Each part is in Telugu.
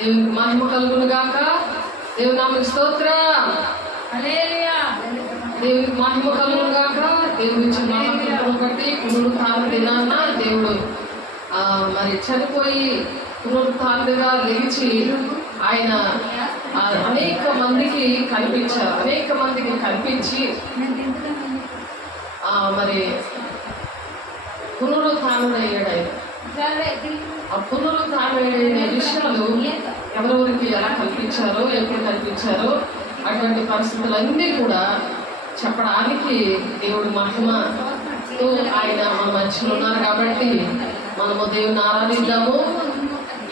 దేవునికి మహిమ కలుగును గాక. దేవుని నామమునకు స్తోత్రం. హల్లెలూయా. దేవునికి మహిమ కలుగును గాక. దేవుని ఇచ్చిన మహాకృపను బట్టి పునరుత్థాన దినాన దేవుడు మరి చనిపోయి పునరుత్థానంగా లేచి ఆయన అనేక మందికి కనిపించి మరి పునరుత్థానుడయ్యాడు. ఆయన ఆ పునరుత్థానమైన విషయాలు ఎవరెవరికి ఎలా కల్పించారో, ఎప్పుడు కల్పించారో అటువంటి పరిస్థితులన్నీ కూడా చెప్పడానికి దేవుడి మహిమతో ఆయన మన మధ్యలో ఉన్నారు. కాబట్టి మనము దేవుని ఆరాధిద్దాము.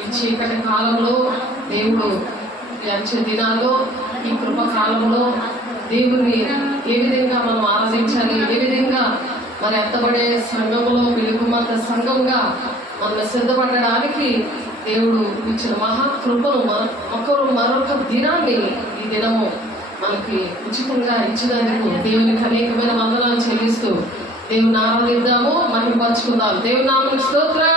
ఈ చీకటి కాలంలో దేవుడు అంచె దినాల్లో, ఈ కృపకాలంలో దేవుని ఏ విధంగా మనం ఆరాధించాలి, ఏ విధంగా మరి ఎత్తబడే సంఘంలో వెలుగుమంత సంఘంగా మనం సిద్ధపడడానికి దేవుడు ఇచ్చిన మహాకృపను మరొక దినాన్ని ఈ దినము మనకి ఉచితంగా ఇచ్చినందుకు దేవునికి అనేకమైన వందనాలు చెల్లిస్తూ దేవుని ఆరాధిద్దాము, మహిమపరుచుకుందాం. దేవుని నామమునకు స్తోత్రం.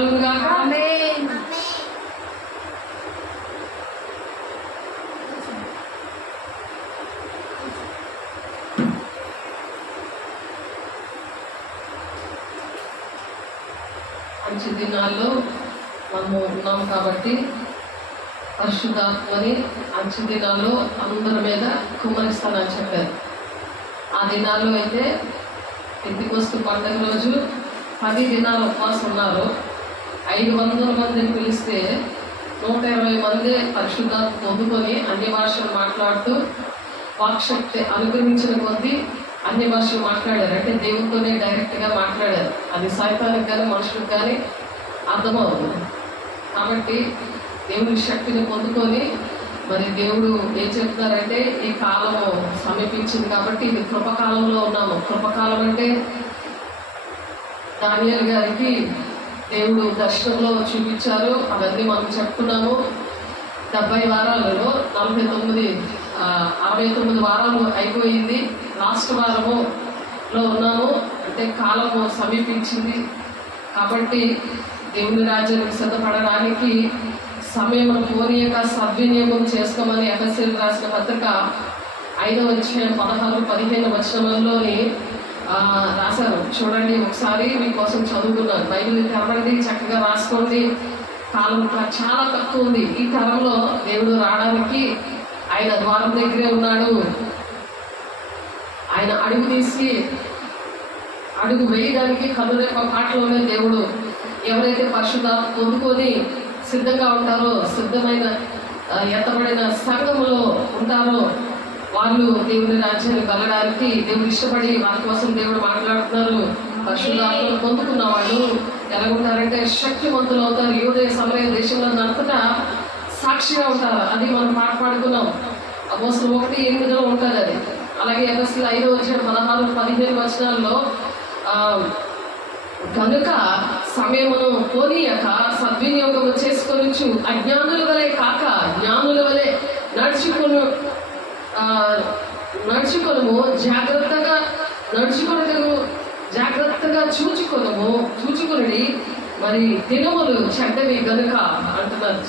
కలుగును గాక. మంచి దినాల్లో మనము ఉన్నాం కాబట్టి పరిశుద్ధాత్మని మంచి దినాల్లో అందరి మీద కుమ్మరిస్తానని చెప్పారు. ఆ దినాల్లో అయితే పెంతెకొస్తు పండుగ రోజు 10 దినాలు ఉపవాసం ఉన్నారు. 500 మందిని పిలిస్తే 120 మంది పరిశుద్ధాత్మ పొందుకొని అన్ని భాషలు మాట్లాడుతూ వాక్శక్తి అనుగ్రహించిన కొద్దీ అన్ని భాషలు మాట్లాడారు. అంటే దేవుడితోనే డైరెక్ట్గా మాట్లాడారు. అది సైతానికి కానీ మనుషులకు కానీ అర్థమవుతుంది. కాబట్టి దేవుడి శక్తిని పొందుకొని మరి దేవుడు ఏం చెప్తున్నారంటే ఈ కాలము సమీపించింది కాబట్టి ఇది కృపకాలంలో ఉన్నాము. కృపకాలం అంటే దానియేలు గారికి దేవుడు దర్శనంలో చూపించారు. అవన్నీ మనం చెప్తున్నాము. 70 వారాలలో 69 వారాలు అయిపోయింది. లాస్ట్ వారములో ఉన్నాము. అంటే కాలము సమీపించింది కాబట్టి దేవుని రాజ్యానికి సిద్ధపడడానికి సమయం పోనీయక సద్వినియోగం చేసుకోమని ఎఫెసీయులకు రాసిన పత్రిక 5వ అధ్యాయం 16-15 వచనంలోని రాశారు. చూడండి, ఒకసారి మీకోసం చదువుకున్నాను. బైబిల్ తెరవండి, చక్కగా రాసుకోండి. కాలం చాలా తక్కువ ఉంది. ఈ తరంలో దేవుడు రావడానికి ఆయన ద్వారం దగ్గరే ఉన్నాడు. ఆయన అడుగు తీసి అడుగు వేయడానికి కనురేప పాటలోనే దేవుడు ఎవరైతే పరిశుద్ధాత్మ పొందుకొని సిద్ధంగా ఉంటారో, సిద్ధమైన ఎత్తబడిన సంఘములో ఉంటారో వాళ్ళు దేవుని రాజ్యాన్ని వెళ్ళడానికి దేవుడు ఇష్టపడి వారి కోసం దేవుడు మాట్లాడుతున్నారు. పరిశుద్ధాత్మను పొందుకున్న వాళ్ళు ఎలా ఉంటారంటే శక్తివంతులు అవుతారు. యూదయ సమరయ దేశంలో అంతటా సాక్షిగా ఉంటారు. అది మనం పాడుకున్నాం. అపోస్తలుల 1:8 ఉంటుంది అది. అలాగే ఎఫెసీయుల 5వ అధ్యాయం 16-15 వచనాల్లో కనుక సమయమును పోనీయక సద్వినియోగము చేసుకొనుచు అజ్ఞానుల వలె కాక జ్ఞానుల వలె నడుచుకొనుము జాగ్రత్తగా చూచుకొనుడి. మరి దినములు చెడ్డవి గనుక అంటున్నారు.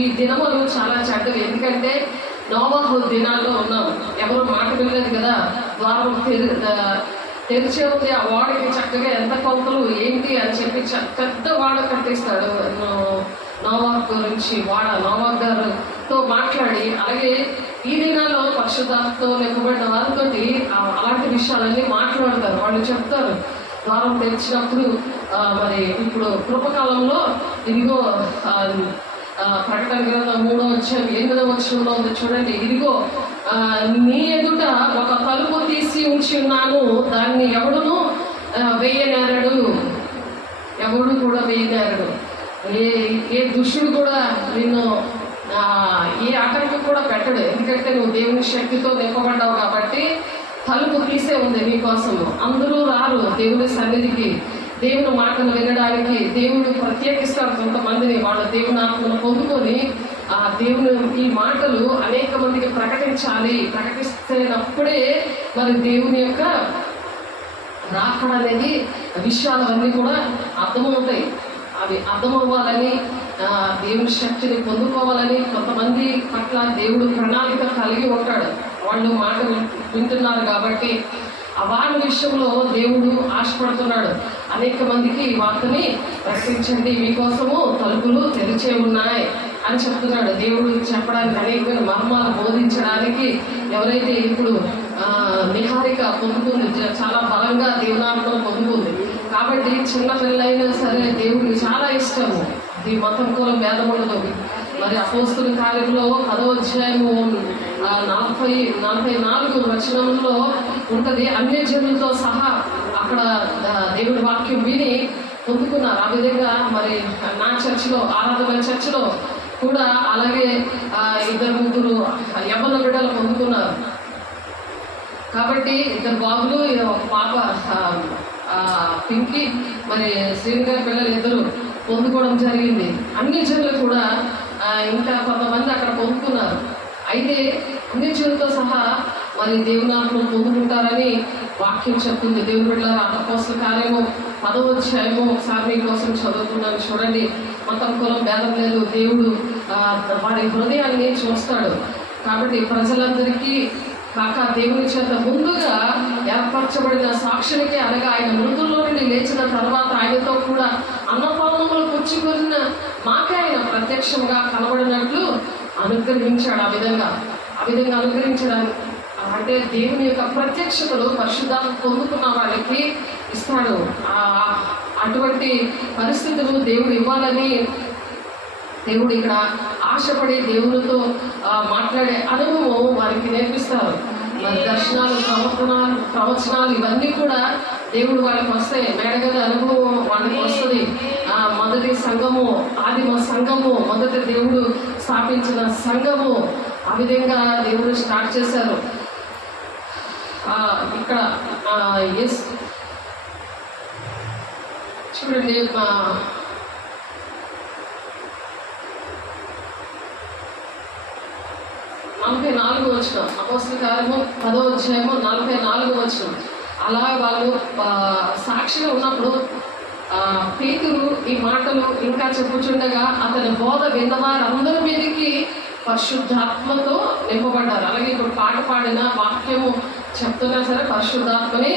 ఈ దినములు చాలా చెడ్డవి. ఎందుకంటే నోవహు దినాల్లో ఉన్నాం. ఎవరు మాట వినలేదు కదా. ద్వారం తెరిచే ఉంది. ఆ వాడికి చక్కగా ఎంత కొలతలు ఏంటి అని చెప్పి పెద్ద వాడ కట్టిస్తాడు. నోవాహు గురించి నోవాహు గారితో మాట్లాడి, అలాగే ఈ దినాల్లో పరిశుద్ధాత్మతో నింపబడిన వారితో అలాంటి విషయాలన్నీ మాట్లాడతారు. వాళ్ళు చెప్తారు ద్వారం తెరిచినప్పుడు మరి ఇప్పుడు కృపకాలంలో ఇదిగో ప్రకటన గ్రంథం 3వ అధ్యాయం 8వ వచనంలో ఉంది. చూడండి, ఇదిగో నీ ఎదుట ఒక తలుపు తీసి ఉంచి ఉన్నాను, దాన్ని ఎవడును వేయనేరడు. ఎవడు కూడా వేయనేరడు. ఏ దుష్టుడు కూడా నిన్ను ఏ ఆటంకం కూడా పెట్టడు. ఎందుకంటే నువ్వు దేవుని శక్తితో నింపబడ్డావు కాబట్టి తలుపు తీసే ఉంది నీకోసము. అందరూ రారు దేవుని సన్నిధికి, దేవుని మాటలు వినడానికి. దేవుడు ప్రత్యేకిస్తాడు కొంతమందిని. వాళ్ళ దేవుని ఆత్మను పొందుకొని ఆ దేవుని ఈ మాటలు అనేక మందికి ప్రకటించాలి. ప్రకటిస్తేనప్పుడే మరి దేవుని యొక్క రాకడ అనేది విషయాలన్నీ కూడా అర్థమవుతాయి. అవి అర్థమవ్వాలని, దేవుని శక్తిని పొందుకోవాలని కొంతమంది పట్ల దేవుడు ప్రణాళిక కలిగి ఉంటాడు. వాళ్ళు మాటలు వింటున్నారు కాబట్టి వారి విషయంలో దేవుడు ఆశపడుతున్నాడు. అనేక మందికి ఈ వార్తని ప్రకటించండి, మీకోసము తలుపులు తెరిచే ఉన్నాయి అని చెప్తున్నాడు. దేవుడు చెప్పడానికి అనేక మర్మాలు బోధించడానికి ఎవరైతే ఇప్పుడు నిహారిక పొందుకుంది, చాలా బలంగా దేవునాత్మను పొందుకుంది కాబట్టి చిన్న పిల్లలైనా సరే దేవుడికి చాలా ఇష్టము. ఈ మతం కులం భేదం ఉండదు. మరి అపోస్తుల కార్యంలో 10వ అధ్యాయము 44 వచనంలో ఉంటుంది. అన్యజనులతో సహా అక్కడ దేవుడి వాక్యం విని పొందుకున్నారు. ఆ విధంగా మరి నా చర్చిలో, ఆరాధన చర్చిలో కూడా అలాగే 2-3 యవ్వన బిడ్డలు పొందుకున్నారు. కాబట్టి 2 బాబులు, ఒక పాప పింకి, మరి శ్రీనిగారి పిల్లలు 2 పొందుకోవడం జరిగింది. అన్ని జనులు కూడా ఇంకా కొంతమంది అక్కడ పొందుకున్నారు. అయితే అన్ని జనులతో సహా మరి దేవునాత్మను పొందుకుంటారని వాక్యం చెప్తుంది. దేవుని బిడ్డలారా, అపోస్తల కార్యము 10వ అధ్యాయము ఒకసారి మీకోసం చదువుతున్నాను చూడండి. మతం కులం భేదం లేదు, దేవుడు వారి హృదయాన్ని చూస్తాడు. కాబట్టి ప్రజలందరికీ కాక దేవుని చేత ముందుగా ఏర్పరచబడిన సాక్షులకి, అనగా ఆయన మృతుల్లో నుండి లేచిన తర్వాత ఆయనతో కూడా అన్నపానములు పుచ్చుకొన్న మాకే ఆయన ప్రత్యక్షంగా కనబడినట్లు అనుగ్రహించాడు. ఆ విధంగా అనుగ్రహించడానికి అంటే దేవుని యొక్క ప్రత్యక్షతలు పరిశుద్ధాత్మ పొందుకున్న వాళ్ళకి ఇస్తాడు. అటువంటి పరిస్థితులు దేవుడు ఇవ్వాలని దేవుడు ఇక్కడ ఆశపడి దేవునితో మాట్లాడే అనుభవం వారికి నేర్పిస్తారు. మరి దర్శనాలు, ప్రవచనాలు ఇవన్నీ కూడా దేవుడు వాళ్ళకి వస్తాయి. మేడగద అనుభవం వాళ్ళకి వస్తుంది. మొదటి సంఘము, ఆదిమ సంఘము, మొదట దేవుడు స్థాపించిన సంఘము, ఆ విధంగా దేవుడు స్టార్ట్ చేశారు. ఇక్కడ చూడండి, 44వ వచనం, అపోస్తల కార్యము 10వ అధ్యాయము 44వ వచనం. అలా వాళ్ళు సాక్షిగా ఉన్నప్పుడు పేతురు ఈ మాటలు ఇంకా చెప్పుచుండగా అతని బోధ విన్నవారందరి మీదకి పరిశుద్ధాత్మతో నింపబడ్డారు. అలాగే ఇప్పుడు పాట పాడిన వాక్యము చెప్తున్నా సరే పరిశుద్ధాత్మని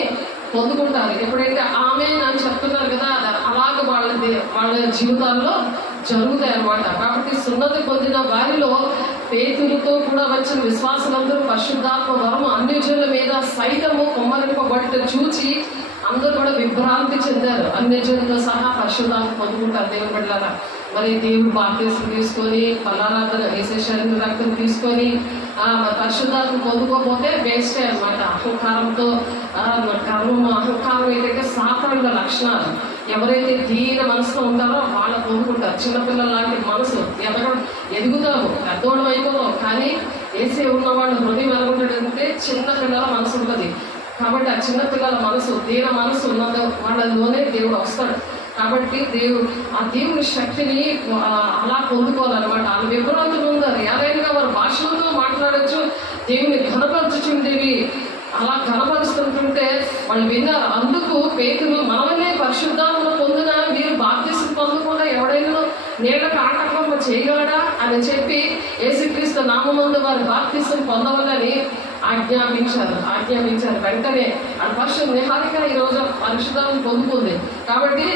పొందుకుంటారు. ఎప్పుడైతే ఆమె అని చెప్తున్నారు కదా, అలాగ వాళ్ళ జీవితాల్లో జరుగుతాయి అన్నమాట. కాబట్టి సున్నతి పొందిన వారిలో పేతురుతో కూడా వచ్చిన విశ్వాసులందరూ పరిశుద్ధాత్మ వరము అన్యజనుల మీద సైతము కుమ్మరింపబట్టు చూచి అందరూ కూడా విభ్రాంతి చెందారు. అన్యజనులతో సహా పరిశుద్ధాత్మ పొందుకుంటారు దేవుని బిడ్డలారా. మరి దేవుడు బాప్తిసం తీసుకొని పలారాధన యేసు రక్తం తీసుకొని పరిశుద్ధాత్మ పొందుకోకపోతే వేస్టే అనమాట. అహంకారంతో అహంకారం ఏంటంటే సాతానుల లక్షణాలు. ఎవరైతే దీన మనసులో ఉంటారో వాళ్ళ పొందుకుంటారు. చిన్నపిల్లల లాంటి మనసు ఎదుగుతాము, పెద్దోళ్ళు అయిపోతాం. కానీ ఏసే ఉన్న వాళ్ళ హృదయం ఎలాగుంటాడంటే చిన్నపిల్లల మనసు ఉంటుంది. కాబట్టి ఆ చిన్నపిల్లల మనసు, దీన మనసు ఉన్నదో వాళ్ళలోనే దేవుడు వస్తాడు. కాబట్టి ఆ దేవుని శక్తిని అలా పొందుకోవాలన్నమాట. వాళ్ళ విభ్రాంతులు ఉన్నారు. ఎవరైనా వారు భాషలతో మాట్లాడచ్చు, దేవుని ఘనపరచుచుండేవి. అలా ఘనపరుస్తుంటుంటే వాళ్ళు విన్నారు. అందుకు పేతురు, మనమనే పరిశుద్ధాత్మ పొందిన మీరు బాప్తిసం పొందకుండా ఎవడైనా నీళ్ళకు ఆటంకం చేయగలడా అని చెప్పి యేసుక్రీస్తు నామమందు వారు బాప్తిసం పొందవాలని ఆజ్ఞాపించారు. వెంటనే ఆ పరిశుద్ధ నిహారిక ఈరోజు పరిశుద్ధాత్మ పొందుకుంది. కాబట్టి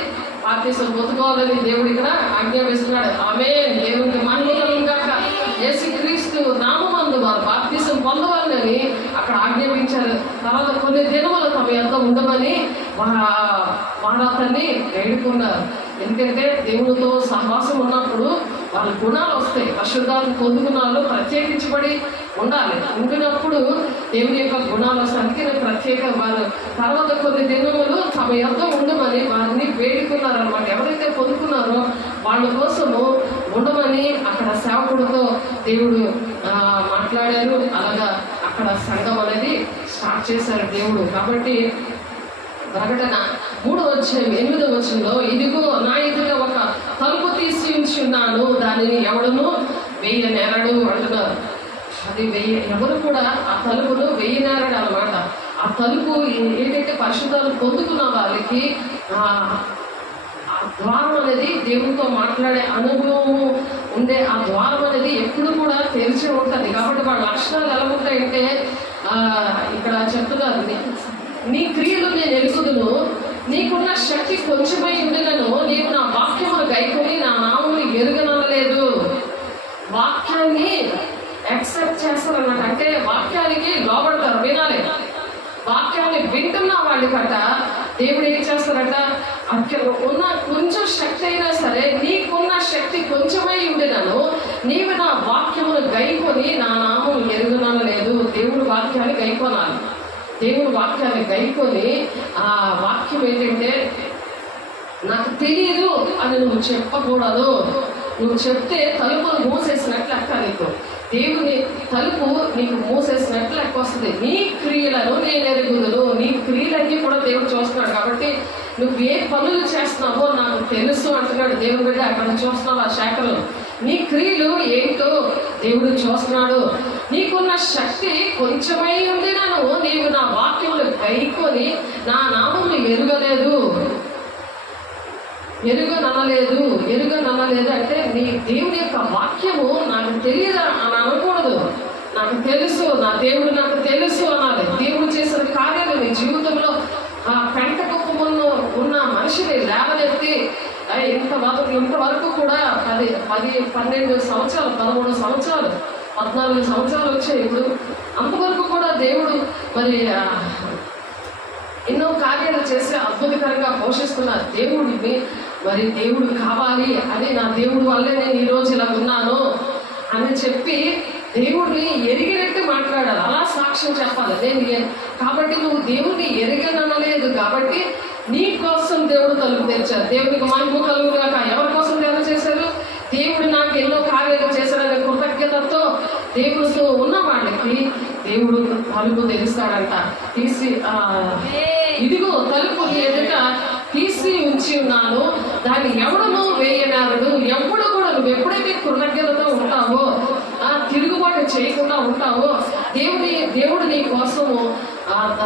బాప్తిసం పొందుకోవాలని దేవుడు ఇక్కడ ఆజ్ఞాపిస్తున్నాడు. ఆమేన్. దేవునికి మహిమ గాక. యేసుక్రీస్తు నామమందు వారు బాప్తిసం పొందవాలని అక్కడ ఆజ్ఞాపించారు. తర్వాత కొన్ని దినములు తమ ఎంత ఉండమని వారు అతన్ని వేడుకున్నారు. ఎందుకంటే దేవునితో సహవాసం ఉన్నప్పుడు వాళ్ళ గుణాలు వస్తాయి. పరిశుద్ధాత్మ పొందుకున్న వాళ్ళు ప్రత్యేకించబడి ఉండాలి. ఉండినప్పుడు దేవుని యొక్క గుణాలు వస్తాయి. అందుకే ప్రత్యేక వారు తర్వాత కొన్ని దినములు తమ ఎంత ఉండమని వారిని వేడుకున్నారు అనమాట. ఎవరైతే పొందుకున్నారో వాళ్ళ కోసము ఉండమని అక్కడ సేవకుడితో దేవుడు మాట్లాడారు. అలాగా అక్కడ సంఘం అనేది స్టార్ట్ చేశారు దేవుడు. కాబట్టి ప్రకటన 3వ అధ్యాయం 8వ వచనంలో, ఇదిగో నా ఎదుట ఒక తలుపు తీసి ఉంచున్నాను, దానిని ఎవడును వేయనేరడు అంటున్నారు. అది ఎవరు కూడా ఆ తలుపును వేయనేరడు అనమాట. ఆ తలుపు ఏంటంటే పరిశుద్ధాలు పొందుకున్న వారికి ఆ ద్వారం అనేది దేవునితో మాట్లాడే అనుభవం ఉండే ఆ ద్వారం అనేది ఎప్పుడు కూడా తెరిచి ఉంటుంది. కాబట్టి వాళ్ళ లక్షణాలు ఎలా ఉంటాయంటే ఇక్కడ చెప్తున్నారు, నీ క్రియలు నేను ఎరుగుదును, నీకున్న శక్తి కొంచెమై ఉండినను నీకు నా వాక్యమును గైకొని నా నామమును ఎరుగనలేదు. వాక్యాన్ని యాక్సెప్ట్ చేస్తారన్నమాట. అంటే వాక్యానికి లోబడతారు, వినాలి. వాక్యాన్ని వింటున్న వాళ్ళకట దేవుడు ఏం చేస్తారట, ఉన్న కొంచెం శక్తి అయినా సరే నీకున్న శక్తి కొంచెమై ఉండినను నీవు నా వాక్యమును గైకొని నా నామం ఎరుగనలేదు. దేవుడు వాక్యాన్ని గైకొనాలి. దేవుడు వాక్యాన్ని గైకొని ఆ వాక్యం ఏంటంటే నాకు తెలియదు అని నువ్వు చెప్పకూడదు. నువ్వు చెప్తే తలుపులు మూసేసినట్లు లెక్క. నీకు దేవుని తలుపు నీకు మూసేసినట్లు లెక్క వస్తుంది. నీ క్రియలను నేను ఎరుగుదును. నీ క్రియలన్నీ కూడా దేవుడు చూస్తున్నాడు. కాబట్టి నువ్వు ఏ పనులు చేస్తున్నావో నాకు తెలుసు అంటున్నాడు దేవుని బిడ్డ. అక్కడ చూస్తున్నావు ఆ శాఖలో నీ క్రియలు ఏంటో దేవుడు చూస్తున్నాడు. నీకున్న శక్తి కొంచెమై ఉండినను నీవు నా వాక్యములు గైకొని నా నామములు ఎరుగనలేదు అంటే నీ దేవుని యొక్క వాక్యము నాకు తెలియదా అని అనకూడదు. నాకు తెలుసు, నా దేవుడు నాకు తెలుసు అనాలి. దేవుడు చేసిన కార్యాలు నీ జీవితంలో ఆ పెంట కుప్పములో ఉన్న మనిషిని లేవనెత్తి ఇంతవరకు కూడా 12 సంవత్సరాలు 13 సంవత్సరాలు 14 సంవత్సరాలు వచ్చాయి. ఇప్పుడు అంతవరకు కూడా దేవుడు మరి ఎన్నో కార్యాలు చేసి అద్భుతకరంగా పోషిస్తున్నారు. దేవుడిని మరి దేవుడు కావాలి అని, నా దేవుడు వల్లే నేను ఈరోజు ఇలా ఉన్నాను అని చెప్పి దేవుడిని ఎరిగినట్టు మాట్లాడాలి. అలా సాక్ష్యం చెప్పాలి. కాబట్టి నువ్వు దేవుడిని ఎరగనలేదు కాబట్టి నీ కోసం దేవుడు తలుపు తెచ్చారు. దేవుడికి మహిమ కలుగుగాక. ఎవరి కోసం దేవుడు చేశారు? దేవుడు నాకు ఎన్నో కార్యాలు చేశాడనే కృతజ్ఞతతో దేవుడితో ఉన్న వాళ్ళకి దేవుడు తలుపు తెరుస్తాడంట. ఇదిగో తలుపు ఎదుట తీసి ఉంచి ఉన్నాను, దాన్ని ఎవడను వేయనారడు. ఎప్పుడు కూడా నువ్వు ఎప్పుడైతే కృతజ్ఞతతో ఉంటావో, తిరుగుబాటు చేయకుండా ఉంటావో, దేవుడు నీ కోసము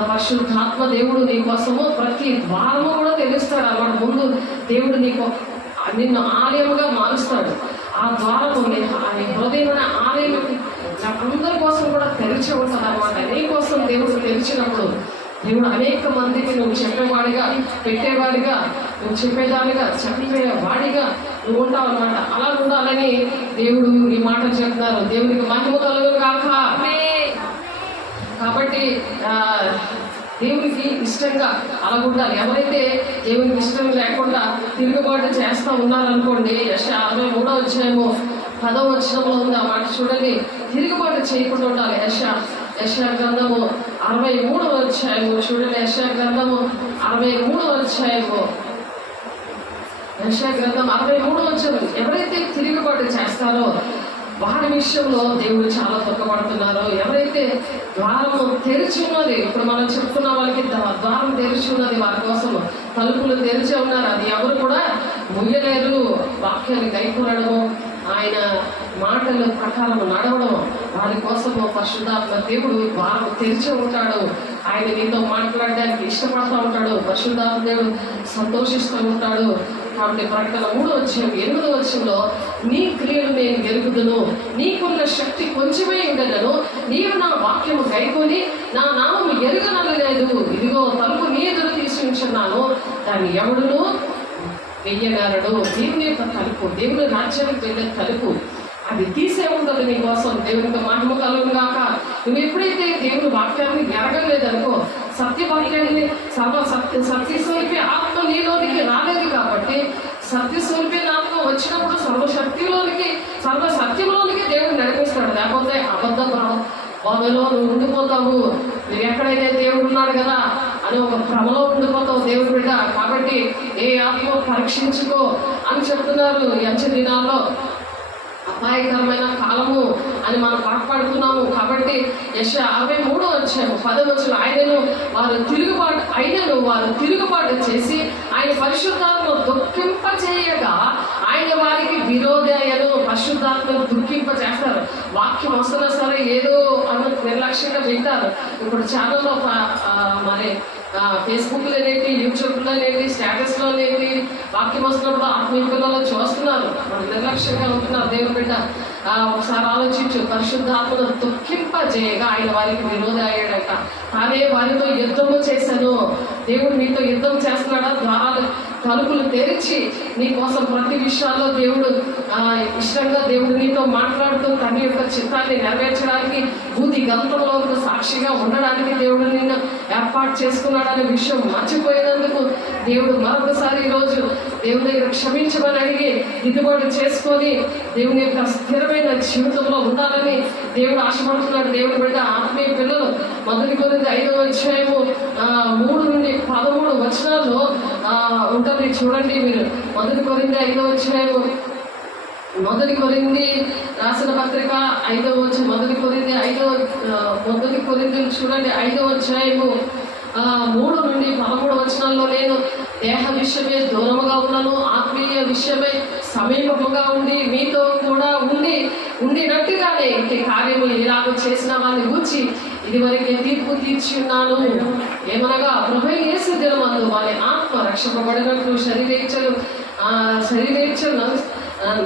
పరిశుద్ధాత్మ దేవుడు నీ కోసము ప్రతి ద్వారము కూడా తెలుస్తాడు అన్నమాట. ముందు దేవుడు నిన్ను ఆలయముగా మారుస్తాడు. ఆ ద్వారము నీ హృదయమైన ఆలయం అందరి కోసం కూడా తెరిచి ఉంటుంది అనమాట. నీ కోసం దేవుడు తెరిచినప్పుడు దేవుడు అనేక మందికి నువ్వు చెప్పేవాడిగా, పెట్టేవాడిగా, నువ్వు చెప్పేదానిగా, చెప్పేవాడిగా నువ్వు ఉంటావు అనమాట. అలా ఉండాలని దేవుడు ఈ మాటలు చెప్తున్నారు. దేవునికి మహిమ కలుగును గాక. కాబట్టి దేవునికి ఇష్టంగా అలా ఉండాలి. ఎవరైతే దేవునికి ఇష్టం లేకుండా తిరుగుబాటు చేస్తూ ఉన్నారనుకోండి, యెషయా 63వ అధ్యాయము 10వ వచనంలో ఉంది ఆ మాట చూడండి. తిరుగుబాటు చేయకుండా ఉండాలి. యెషయా గ్రంథము 63వ అధ్యాయము చూడండి. యెషయా గ్రంథము 63వ అధ్యాయము, యెషయా గ్రంథం 63వ అధ్యాయం. ఎవరైతే తిరుగుబాటు చేస్తారో వారి విషయంలో దేవుడు చాలా దుఃఖపడుతున్నారు. ఎవరైతే ద్వారము తెరిచి ఉన్నది, ఇప్పుడు మనం చెప్తున్న వాళ్ళకి ద్వారం తెరిచి ఉన్నది, వారి కోసం తలుపులు తెరిచి ఉన్నారు. అది ఎవరు కూడా ముయ్యలేరు. వాక్యాన్ని గైకొనడము, ఆయన మాటల ప్రకారం నడవడం, వారి కోసము పరిశుద్ధాత్మ దేవుడు ద్వారం తెరిచి ఉంటాడు. ఆయన నీతో మాట్లాడడానికి ఇష్టపడుతూ ఉంటాడు. పరిశుద్ధాత్మ దేవుడు సంతోషిస్తూ ఉంటాడు. కాబట్టి ప్రకటన 3వ అధ్యాయం 8వ వచనంలో నీ క్రియలు నేను ఎరుగుదును, నీకున్న శక్తి కొంచెమే ఉండగలను, నీవు నా వాక్యము గైకొని నా నామము ఎరుగనలేదు. ఇదిగో తలుపు నీ ఎదురు తీసి ఉంచున్నాను, దాన్ని ఎవడును వెయ్యగలడు. దేవుని యొక్క తలుపు, దేవుని రాజ్యానికి వెళ్ళే తలుపు, అది తీసే ఉంటుంది నీ కోసం. దేవునికి మహిమ కలుగును గాక. నువ్వు ఎప్పుడైతే దేవుని వాక్యాన్ని ఎరగలేదనుకో, సత్యవాక్యాన్ని సత్యస్వరూపి ఆత్మ నీలోనికి రాలేదు కాబట్టి, సత్యస్వరూపి ఆత్మ వచ్చినప్పుడు సర్వసత్యంలోనికి దేవుడు నడిపిస్తాడు. లేకపోతే అబద్ధ బోధలో నువ్వు ఉండిపోతావు. నువ్వు ఎక్కడైతే దేవుడు ఉన్నాడు కదా అని ఒక భ్రమలో ఉండిపోతావు దేవుడు బిడ్డ. కాబట్టి ఏ ఆత్మ పరీక్షించుకో అని చెప్తున్నారు. అంచె దినాల్లో అపాయకరమైన కాలము అని మనం పాడుతున్నాము. కాబట్టి యెషయా 63వ అధ్యాయం 10వ వచనం, వారు తిరుగుబాటు చేసి ఆయన పరిశుద్ధాత్మ దుఃఖింపచేయగా ఆయన వారికి విరోధయను. పరిశుద్ధాత్మను దుఃఖింపచేస్తారు. వాక్యం వస్తున్నా సరే ఏదో అన్న నిర్లక్ష్యంగా వింటారు. ఇప్పుడు ఛానల్లో మరి ఫేస్బుక్లోనేంటి, యూట్యూబ్లోనేంటి, స్టేటస్లోనేంటి వాక్యం వస్తున్నప్పుడు ఆత్మీయ పిల్లలు చూస్తున్నారు, మరి నిర్లక్ష్యంగా ఉంటున్నారు. దేవుని బిడ్డ ఒకసారి ఆలోచించు. పరిశుద్ధాత్మను దుఃఖింపజేయగా ఆయన వారికి విరోధి అయ్యాడట. తానే వారితో యుద్ధము చేశాను. దేవుడు నీతో యుద్ధం చేస్తున్నాడా? ద్వారాలు తలుపులు తెరిచి నీ కోసం ప్రతి విషయాల్లో దేవుడు ఇష్టంగా దేవుడు నీతో మాట్లాడుతూ తన యొక్క చిత్తాన్ని నెరవేర్చడానికి, భూతి గంతంలో సాక్షిగా ఉండడానికి దేవుడు నిన్ను ఏర్పాటు చేసుకున్నాడనే విషయం మర్చిపోయినందుకు దేవుడు మరొకసారి ఈరోజు దేవుని దగ్గర క్షమించమని అడిగి దిద్దుబాటు చేసుకొని దేవుని యొక్క స్థిరమైన జీవితంలో ఉండాలని దేవుడు ఆశపడుతున్నాడు. దేవుడు బిడ్డ ఆత్మీయ పిల్లలు 1 కొరింథీ 5వ అధ్యాయము 3 నుండి 13 వచనాల్లో ఉంటుంది చూడండి మీరు. 1 కొరింథీ 5వ అధ్యాయము, 1 కొరింథీ రాసిన పత్రిక 5వ అధ్యాయం, 1 కొరింథీలు చూడండి 5వ అధ్యాయము 3 నుండి 13 వచనాల్లో నేను దేహ విషయమే దూరముగా ఉన్నను ఆత్మీయ విషయమే సమీపముగా ఉండి మీతో కూడా ఉండినట్టుగానే ఇంటి కార్యములు ఇలాగ చేసిన వాళ్ళని గూర్చి ఇదివరకే తీర్పు తీర్చి ఉన్నాను. ఏమనగా ప్రభు యేసు దినమందు వారి ఆత్మ రక్షింపబడినట్లు శరీరేచ్ఛలు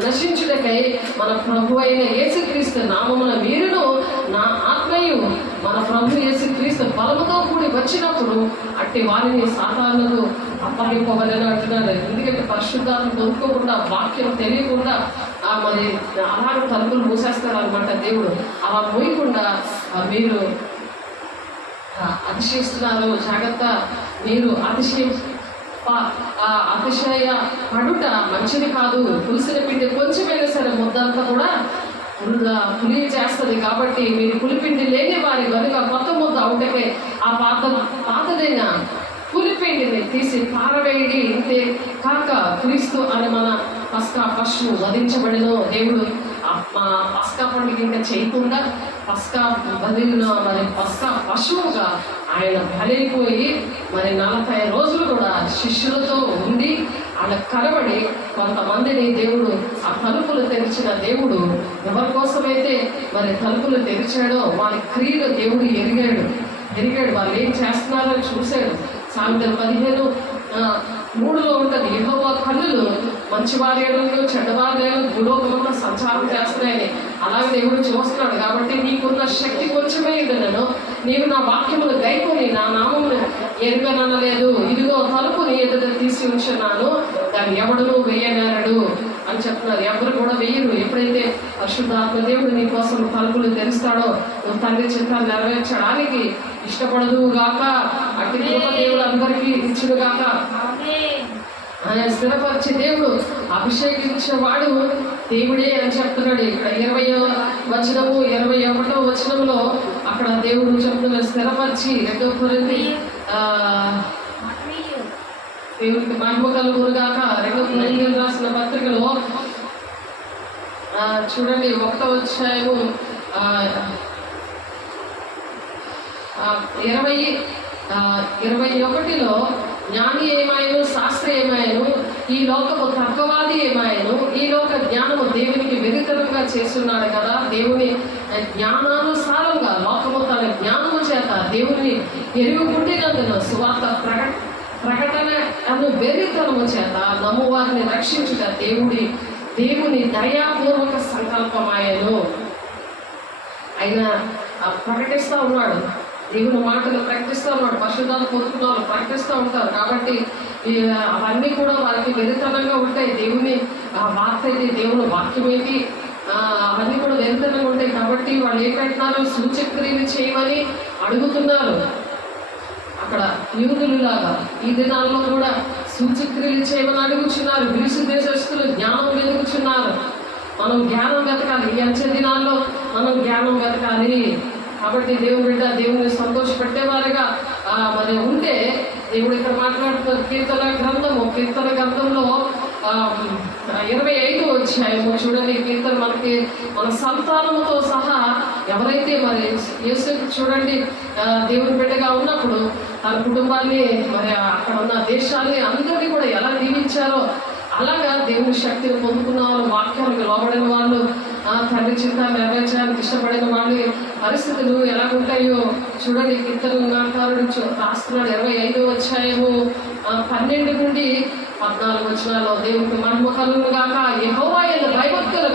నశించుటకై మన ప్రభు అయిన యేసుక్రీస్తు నామమున మీరును నా ఆత్మయు మన ప్రభు యేసుక్రీస్తు బలముతో కూడి వచ్చినప్పుడు అట్టి వారిని సాతానులకు అప్పగింపవలని అంటున్నారు. ఎందుకంటే పరిశుద్ధాత్మ దొరుకోకుండా వాక్యం తెలియకుండా మరి అలాగే తలుపులు మూసేస్తారు అనమాట దేవుడు. అలా మూయకుండా మీరు అతిశయిస్తున్నారు, జాగ్రత్త. మీరు అతిశయ పడుట మంచిది కాదు. పులిసిన పిండి కొంచెమైనా సరే ముద్దంతా కూడా పులి చేస్తుంది. కాబట్టి మీరు పులిపిండి లేని వారి కనుక కొత్త ముద్ద అవుటకే ఆ పాతదైన పులిపిండిని తీసి పారవేయడి. ఇంతే కాక క్రీస్తు అని మన పస్కా పశువు వధించబడిన దేవుడు పస్కా పండుగ ఇంకా చేయకుండా పస్కా బలిన మరి పస్కా పశువుగా ఆయన బలైపోయి మరి 40 రోజులు కూడా శిష్యులతో ఉండి ఆయన కనబడి కొంతమందిని దేవుడు ఆ తలుపులు తెరిచిన దేవుడు ఎవరి కోసమైతే మరి తలుపులు తెరిచాడో వారి క్రియలు దేవుడు ఎరిగాడు. వాళ్ళు ఏం చేస్తున్నారో చూశాడు. సామెతలు 15:3 ఉంటుంది, యెహోవా కన్నులు మంచివారి ఎడలను చెడ్డవారి ఎడలను భూలోకమంతా సంచారం చేస్తున్నాయని. అలాగే దేవుడు చూస్తున్నాడు. కాబట్టి నీకున్న శక్తి కొంచెమే ఉండను, నీవు నా వాక్యములు గైకొని నా నామమును ఎరుగననలేదు. ఇదిగో తలుపుని ఎదుట తీసి ఉంచున్నాను, దాన్ని ఎవడును వేయనేరడు అని చెప్తున్నారు. ఎవరు కూడా వేయరు. ఎప్పుడైతే పరిశుద్ధాత్మ దేవుడు నీ కోసం తలుపులు తెరుస్తాడో నువ్వు తండ్రి చిత్తాన్ని నెరవేర్చడానికి ఇష్టపడదు గాక. అట్టి కృప దేవుడు అందరికీ ఇచ్చును గాక. ఆయన స్థిరపరిచి దేవుడు అభిషేకించేవాడు దేవుడే అని చెప్తున్నాడు. ఇక్కడ 20వ వచనము 21వ వచనంలో అక్కడ దేవుడు చెప్తున్నాడు స్థిరపరిచి. 2 కొరింథీ దేవుడికి మహిమ కలుగునుగాక. 2 కొరింథీయులకు రాసిన పత్రికలో చూడండి 1వ అధ్యాయము 21లో జ్ఞాని ఏమాయను, శాస్త్రి ఏమాయను, ఈ లోకము తర్కవాది ఏమాయను, ఈ లోక జ్ఞానము దేవునికి వ్యతిరేకంగా చేస్తున్నాడు కదా. దేవుని జ్ఞానానుసారంగా లోకము తన జ్ఞానము చేత దేవుని ఎరుగుకుండినందున సువార్త ప్రకటన అను వెర్రితనము చేత నమ్మువారిని రక్షించుట దేవుని దయాపూర్వక సంకల్పమాయను. ఆయన ప్రకటిస్తూ ఉన్నాడు, దేవుని మాటలు ప్రకటిస్తూ ఉన్నాడు. పరిశుద్ధాలు పొందుకున్నారు, ప్రకటిస్తూ ఉంటారు. కాబట్టి అవన్నీ కూడా వారికి వెరితనంగా ఉంటాయి. దేవుని వార్త అయితే, దేవుని వాక్యం ఏంటి, అవన్నీ కూడా వెరితనంగా ఉంటాయి. కాబట్టి వాళ్ళు ఏం పెట్టినారు, సూచక్రియలు చేయమని అడుగుతున్నారు. అక్కడ యూదులు లాగా ఈ దినాల్లో కూడా సూచక్రియలు చేయమని అడుగుచున్నారు. గ్రీసు దేశస్తులు జ్ఞానం వెతుకుచున్నారు. మనం జ్ఞానం వెతకాలి. ఈ అంచె దినాల్లో మనం జ్ఞానం వెతకాలి. కాబట్టి దేవుని బిడ్డ దేవుని సంతోషపెట్టేవారుగా మరి ఉంటే దేవుడు ఇక్కడ మాట్లాడుతున్నారు. కీర్తన గ్రంథంలో 25వ అధ్యాయము చూడండి. కీర్తన మనకి మన సంతానముతో సహా ఎవరైతే మరి యేసు చూడండి దేవుని బిడ్డగా ఉన్నప్పుడు తన కుటుంబాన్ని మరి అక్కడ ఉన్న దేశాన్ని అందరినీ కూడా ఎలా దీవించారో అలాగా దేవుని శక్తిని పొందుకున్న వాళ్ళు, వాక్యానికి లోబడిన వాళ్ళు, తండ్రి చింత నెరవేర్చడానికి ఇష్టపడిన వాళ్ళ పరిస్థితులు ఎలా ఉంటాయో చూడండి. కీర్తనకారుడు రాస్తున్నాడు 25వ అధ్యాయము 12 నుండి 14 వచనాల్లో దేవునికి మహిమ కలుగును గాక. యెహోవా యందు భయభక్తులు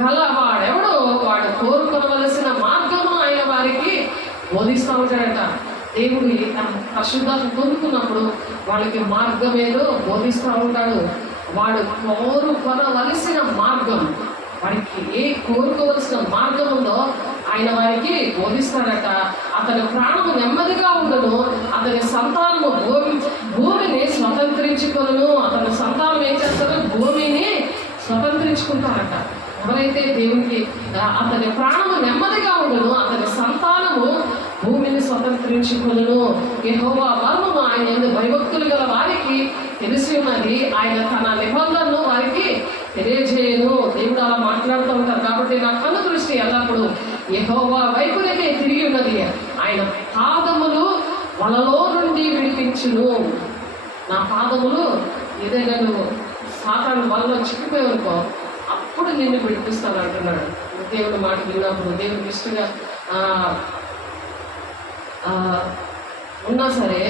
గలవాడెవడో వాడు కోరుకోవలసిన మార్గము ఆయన వారికి బోధిస్తూ ఉంటాడట. దేవుడు పరిశుద్ధాత్మ పొందుకున్నప్పుడు వాళ్ళకి మార్గం ఏదో బోధిస్తూ ఉంటాడు. వాడు కోరుకోవలసిన మార్గం, వాడికి కోరుకోవలసిన మార్గం ఉందో ఆయన వారికి బోధిస్తాడట. అతని ప్రాణము నెమ్మదిగా ఉండను, అతని సంతానము భూమిని స్వతంత్రించుకొను. అతని సంతానం ఏం చేస్తారో భూమిని స్వతంత్రించుకుంటారట. ఎవరైతే దేవునికి అతని ప్రాణము నెమ్మదిగా ఉండను, అతని సంతానము భూమిని స్వతంత్రించుకొను. యెహోవా బలము ఆయన యందు భయభక్తులు గల వారికి తెలిసి ఉన్నది, ఆయన తన నిబంధనను వారికి తెలియజేయను. దేవుడు అలా మాట్లాడుతూ ఉంటారు. కాబట్టి నా కన్ను దృష్టి ఎల్లప్పుడు యెహోవా వైపునకే తిరిగి ఉన్నది. ఆయన పాదములు వలలో నుండి విడిపించును. నా పాదములు ఏదైనా నువ్వు సాతాను వల్ల చిక్కిపోయావనుకో అప్పుడు నిన్ను విడిపిస్తాను అంటున్నాడు. దేవుని మాట విన్నప్పుడు దేవునికి ఇష్టంగా ఉన్నా సరే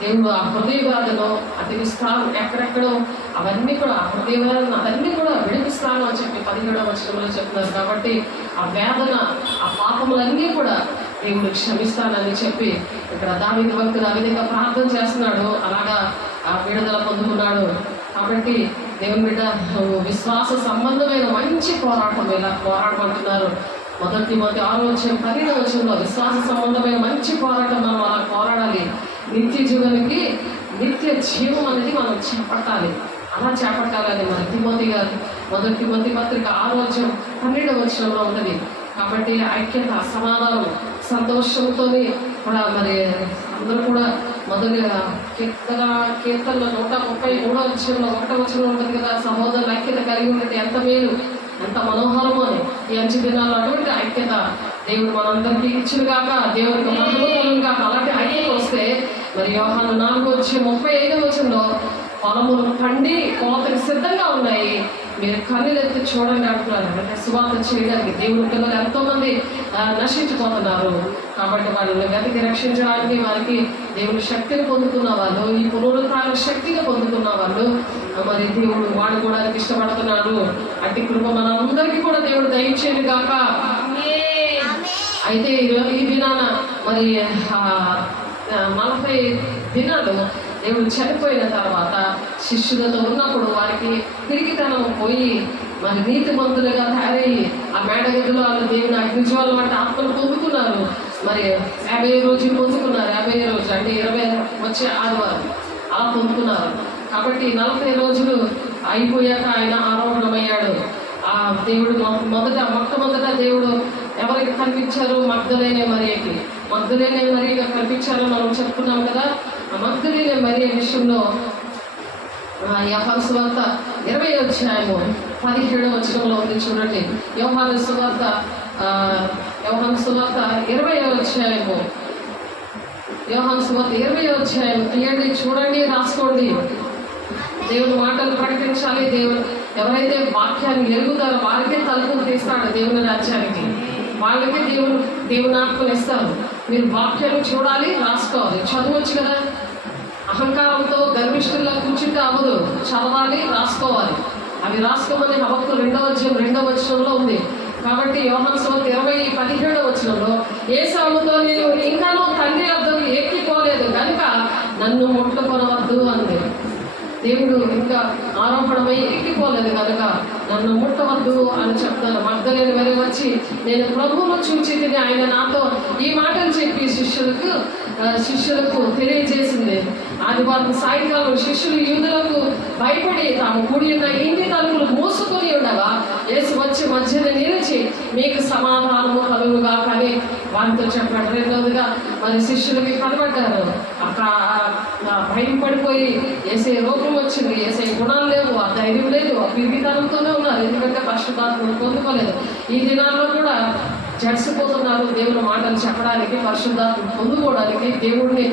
దేవుడు ఆ హృదయ వేదన అతికిస్తాను ఎక్కడెక్కడో అవన్నీ కూడా ఆ హృదయ వేదన అవన్నీ కూడా విడిపిస్తాను అని చెప్పి 17వ వచనంలో చెప్తున్నారు. కాబట్టి ఆ వేదన ఆ పాపములన్నీ కూడా దేవుడు క్షమిస్తానని చెప్పి ఇక్కడ దావీదు భక్తుడు ఆ విధంగా ప్రార్థన చేస్తున్నాడు. అలాగా ఆ విడుదల పొందుకున్నాడు. కాబట్టి దేవుని బిడ్డ విశ్వాస సంబంధమైన మంచి పోరాటం ఇలా పోరాడమంటున్నారు. 1 తిమోతి 6:12 విశ్వాస సంబంధమైన మంచి పోరాటం మనం అలా పోరాడాలి. నిత్య జీవనానికి నిత్య జీవం అనేది మనం చేపట్టాలి. అలా చేపట్టాలని మన తిమోతి గారు 1 తిమోతి పత్రిక 6:12 ఉన్నది. కాబట్టి ఐక్యత, సమాధానం, సంతోషంతో కూడా మరి అందరూ కూడా మొదలుగా కీర్తనలో 133 ఉంటుంది కదా, సహోదరుల ఐక్యత కలిగి ఉండేది ఎంత మేలు, ఎంత మనోహరము అని. ఈ అంచు దినాల్లో అటువంటి ఐక్యత దేవుడు మనందరికీ ఇచ్చిన కాక, దేవుడికి మహిమకరం కాక అలాంటి ఐక్యత వస్తే మరి యోహాను 4:35 పొలములు పండి కోతకి సిద్ధంగా ఉన్నాయి, మీరు కన్నులెత్తి చూడండి అంటున్నారు. అంటే సువార్త చేయడానికి దేవుని పిల్లలు ఎంతో మంది నశించిపోతున్నారు. కాబట్టి వాళ్ళని వెతికి రక్షించడానికి వారికి దేవుని శక్తిని పొందుకున్న వాళ్ళు, ఈ పునరుత్థాన శక్తిని పొందుకున్న వాళ్ళు మరి దేవుడు వాడుకోవడానికి ఇష్టపడుతున్నారు. అట్టి కృప మనందరికీ కూడా దేవుడు దయచేయను గాక. అయితే ఈ దినాన మరి 40 దినాలు దేవుడు చనిపోయిన తర్వాత శిష్యులతో ఉన్నప్పుడు వారికి పిరికితనం పోయి మరి నీతిమంతులుగా తయారయ్యి ఆ మేడగదిలో వాళ్ళు దేవుని అగ్నిజ్వాల వంటి ఆత్మలు పొందుకున్నారు. మరి 50 రోజులు పొందుకున్నారు. 50 రోజు అంటే 20 వచ్చే ఆదివారం అలా పొందుకున్నారు. కాబట్టి 40 రోజులు అయిపోయాక ఆయన ఆరోహణమయ్యాడు. ఆ దేవుడు మొట్టమొదట దేవుడు ఎవరికి కనిపించారు? మగ్దలేనే మరియకి. మగ్దలేనే మరియగా కనిపించారో మనం చెప్పుకున్నాం కదా. ఆ మగ్దలేనే మరియ విషయంలో యోహాను సువార్త 20:17 ఉంది చూడండి. యోహాను సువార్త 20:20 యోహాను సువార్త 20:20 తీయండి, చూడండి, రాసుకోండి. దేవుని మాటలు ప్రకటించాలి. దేవుడు ఎవరైతే వాక్యాన్ని ఎరుగుతారో వారికే తలుపులు తీస్తాడు దేవుని రాజ్యానికి. వాళ్ళకే దేవుని ఆత్మలు ఇస్తారు. మీరు వాక్యాన్ని చూడాలి, రాసుకోవాలి. చదవచ్చు కదా, అహంకారంతో గర్విష్ఠుల్లో కూర్చుంటే అవ్వదు. చదవాలి, రాసుకోవాలి. అవి రాసుకోమని హబక్కూకు 2:2 ఉంది. కాబట్టి యోహాను సువార్త 20:17 ఏసావుతో నేను ఇంకానూ తండ్రి వద్దకు ఎక్కిపోలేదు కనుక నన్ను ముట్టుకొనవద్దు అంది. దేవుడు ఇంకా ఆరోపణమై ఎక్కిపోలేదు కనుక నన్ను ముట్టవద్దు అని చెప్తాను. మగ్దలేని మరి వచ్చి నేను ప్రభువును చూచి తిని ఆయన నాతో ఈ మాటలు చెప్పి శిష్యులకు తెలియజేసింది. ఆదివారం సాయంకాలం శిష్యులు యూదులకు భయపడి తాము కూడి ఉన్న ఇంటి తలుపులు మూసుకొని ఉండగా యేసు వచ్చి మధ్యన నిలిచి మీకు సమాధానము కలుగుగా కానీ వారితో చెప్పాడు. రెండవదిగా మరి శిష్యులకి కనబడ్డారు. అక్కడ భయం పడిపోయి ఏసే రోగం వచ్చింది, ఏసే గుణాలు లేవు, ఆ ధైర్యం లేదు, ఆ పిరిగితనంతోనే ఉన్నారు. ఎందుకంటే పరిశుద్ధాత్మను పొందుకోలేదు. ఈ దినాల్లో కూడా జడిసిపోతున్నారు దేవుని మాటలు చెప్పడానికి, పరిశుద్ధాత్మను పొందుకోవడానికి, దేవుడిని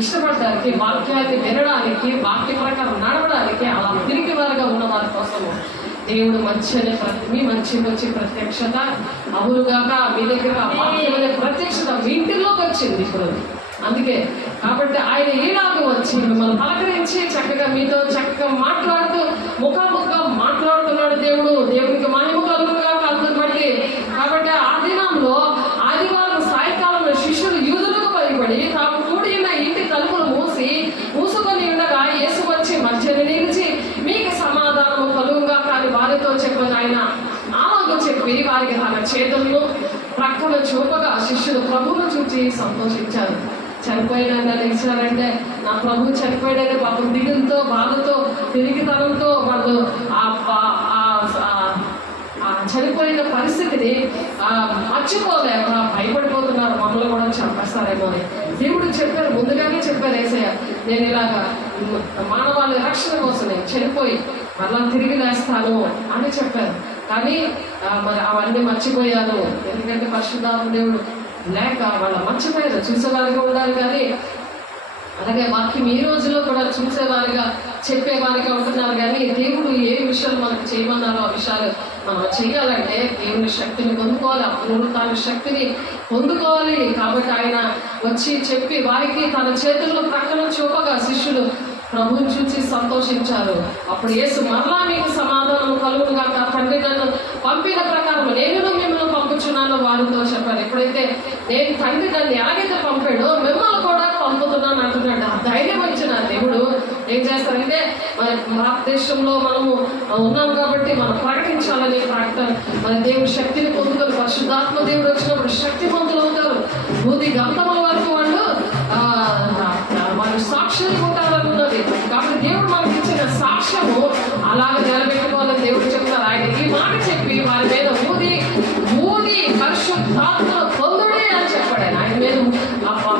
ఇష్టపడడానికి, వాక్యాన్ని వినడానికి, వాక్య ప్రకారం నడవడానికి అలా తిరిగి వారుగా ఉన్న వారి కోసము దేవుడు మీ మంచి ప్రత్యక్షత అవునుగాక మీ దగ్గర వాక్యం అనే ప్రత్యక్షత మీ ఇంటిలోకి వచ్చింది ఇప్పుడు. అందుకే కాబట్టి ఆయన ఈలాగా వచ్చి మిమ్మల్ని పలకరించి చక్కగా మీతో చక్కగా మాట్లాడుతూ ముఖాముఖంగా మాట్లాడుతున్నాడు. దేవునికి మహిమ కలుగుగా కలుగుని బట్టి. కాబట్టి ఆ దినంలో ఆదివారం సాయంకాలంలో శిష్యులు యూదులకు భయపడి తాము కూడి ఉన్న ఇంటి తలుపులు మూసుకొని ఉండగా యేసు వచ్చి మధ్యన నిలిచి మీకు సమాధానము కలుగుగా కానీ వారితో చెప్పని ఆయన ఆమెకు చెప్పి వారికి తన చేతులను ప్రక్కన చూపగా శిష్యులు ప్రభువును చూసి సంతోషించారు. చనిపోయినా లేచారంటే నా ప్రభు చనిపోయాడని పాపం దిగులతో, బాధతో, తిరిగితనంతో వాళ్ళు చనిపోయిన పరిస్థితిని మర్చిపోలేక భయపడిపోతున్నారు. మమ్మల్ని కూడా చంపేస్తారేమో అని దేవుడు చెప్పారు, ముందుగానే చెప్పారు యేసయ్య, నేను ఇలాగా మానవాళి రక్షణ కోసం నేను చనిపోయి మళ్ళా తిరిగి లేస్తాను అని చెప్పారు. కానీ మరి అవన్నీ మర్చిపోయాను. ఎందుకంటే పరిశుద్ధాత్మ దేవుడు లేక వాళ్ళ మర్చిపోయారు. చూసేవారిగా ఉండాలి కానీ అలాగే వాక్యం ఈ రోజుల్లో కూడా చూసేవారిగా చెప్పేవారిగా ఉంటున్నారు. కానీ దేవుడు ఏ విషయాలు మనకు చేయమన్నారో ఆ విషయాలు మనం చేయాలంటే దేవుని శక్తిని పొందుకోవాలి, ఆ పునరుత్థాన శక్తిని పొందుకోవాలి. కాబట్టి ఆయన వచ్చి చెప్పి వారికి తన చేతుల్లో ప్రక్కన చూపగా శిష్యులు ప్రభువుని చూసి సంతోషించారు. అప్పుడు యేసు మరలా మీకు సమాధానం కలుగునుగాక, తండ్రి నన్ను పంపిన ప్రకారం నేను మిమ్మల్ని పంపుచున్నాను వారితో చెప్పాను. ఎప్పుడైతే నేను తండ్రి నన్ను ఎలాగైతే పంపాడో మిమ్మల్ని కూడా పంపుతున్నాను అంటున్నాడు. ఆ ధైర్యం వచ్చిన దేవుడు ఏం చేస్తారంటే మన భారతదేశంలో మనము ఉన్నాం కాబట్టి మనం ప్రకటించాలని ప్రకటన మన దేవుడి శక్తిని పొందుతారు. పరిశుద్ధాత్మ దేవుడు వచ్చినప్పుడు శక్తివంతులు అవుతారు. బూది గంతముల వరకు వాళ్ళు సాక్ష్యం ఉంటారనున్నది. కాబట్టి దేవుడు మనకి ఇచ్చిన సాక్ష్యము అలాగ నిలబెట్టుకోవాలని దేవుడు చెప్తారు. ఆయన ఈ మాట చెప్పి వారి మీద ఊది పరిశుద్ధాత్మ పొందుడే అని చెప్పాడు. ఆయన మీద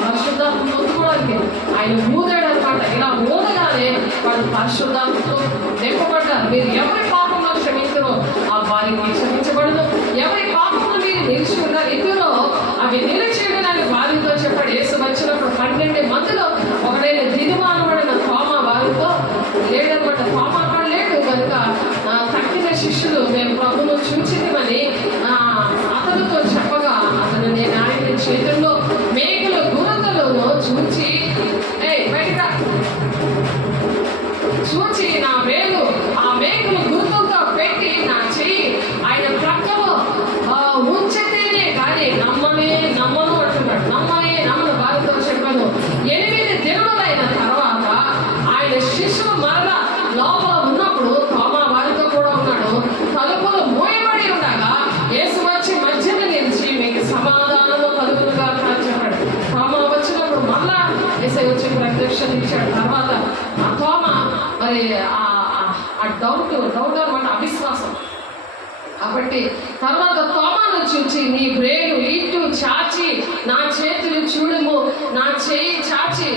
పరిశుద్ధాత్మ పొందుకోవడానికి ఆయన ఊదాడు అనమాట. ఇలా ఊదగానే వాళ్ళు పరిశుద్ధాత్మతో నింపబడ్డారు. మీరు ఎవరి పాపంలో క్షమించరో ఆ వారికి క్షమించబడదు, ఎవరి పాపంలో మీరు నిలిచి ఉన్నారు ఇందులో అవి నిలిచేయడానికి వారితో చెప్పాడు. యేసు వచ్చినప్పుడు 12 మందిలో ఒకడైన దినుమానబడిన తోమా వారితో లేడనమాట. తోమా అక్కడ లేడు కనుక తక్కిన శిష్యులు మేము ప్రభువును చూచినమని అతనితో చెప్పగా అతను నేను ఆయన చేతుల్లో మేకల గురతలను చూచి చూచి నా వేలు ఆ మేకలు గుర్తులతో పెట్టి నా చెయ్యి ఆయన ప్రక్కలో ఉంచితేనే కానీ నమ్మను అంటున్నాడు. నమ్మను వారితో చెప్పాను. 8 దినములైన తర్వాత ఆయన శిశువు మరలా లోపల ఉన్నప్పుడు తోమా వారితో కూడా ఉన్నాడు. తలుపులు మూయబడి ఉండగా యేసు వచ్చి మధ్యలో నిలిచి మీకు సమాధానము కలుగునుగా అని చెప్పాడు. తోమా వచ్చినప్పుడు మరలా యేసు వచ్చి ప్రత్యక్షత ఇచ్చాడు. తర్వాత ఆ తోమా మరి ఆ డౌట్ అనమాట, అవిశ్వాసం. కాబట్టి తర్వాత తోమాను చూచి నీ బ్రేలు ఇటు చాచి నా చేతులు చూడము, నా చెయ్యి చాచి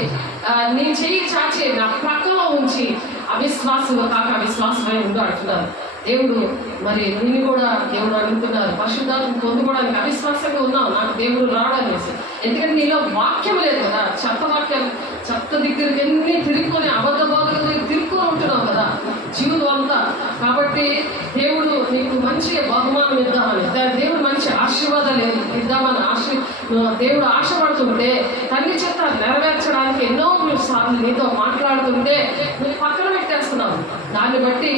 నీ చెయ్యి చాచి నా ప్రక్కలో ఉంచి అవిశ్వాసం కాక అవిశ్వాసమై ఉండు అంటున్నారు. దేవుడు మరి నిన్ను కూడా దేవుడు అడుగుతున్నారు. పరిశుద్ధాత్మ పొందుకోవడానికి అవిశ్వాసంగా ఉన్నావు, నాకు దేవుడు రావడానికి. ఎందుకంటే నీలో వాక్యం లేదు కదా. చెత్త దగ్గరికి ఎన్ని తిరుగుకొని అబద్ధ బాధలు తిరుగుకొని ఉంటున్నావు కదా జీవితం అంతా. కాబట్టి దేవుడు నీకు మంచి బహుమానం ఇద్దామని, దేవుడు మంచి ఆశీర్వాదాలు ఇద్దామని దేవుడు ఆశపడుతుంటే తల్లి చేత నెరవేర్చడానికి ఎన్నో సార్లు నీతో మాట్లాడుతుంటే నువ్వు పక్కన పెట్టేస్తున్నావు. దాన్ని బట్టి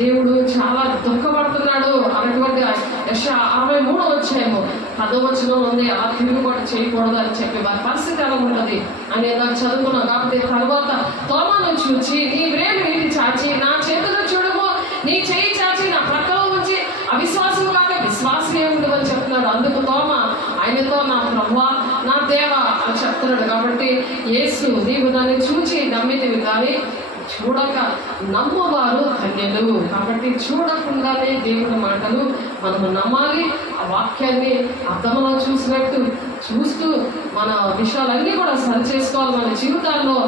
దేవుడు చాలా దుఃఖపడుతున్నాడు. అన్నటువంటి యెషయా 63 అధ్యాయము 10వ వచనం ఉంది. అలా తిరుగుబాటు చేయకూడదు అని చెప్పి వారి పరిస్థితి ఎలా ఉంటుంది అని నాకు చదువుకున్నాం. కాబట్టి తర్వాత తోమాను చూచి నీ వేలు నీటి చాచి నా చేతులు చూడము, నీ చేయి చాచి నా ప్రక్కలో ఉంచి అవిశ్వాసం కాక విశ్వాసమే ఉండదు అని చెప్తున్నాడు. అందుకు తోమా ఆయనతో నా ప్రభువా నా దేవా అని చెప్తున్నాడు. కాబట్టి యేసు నీవు దాన్ని చూచి నమ్మితివి కానీ చూడక నమ్మవారు ధన్యులు. కాబట్టి చూడకుండానే దేవుని మాటలు మనము నమ్మాలి. ఆ వాక్యాన్ని అర్థంలో చూస్తూ మన విషయాలన్నీ కూడా సరి చేసుకోవాలి, మన జీవితాల్లో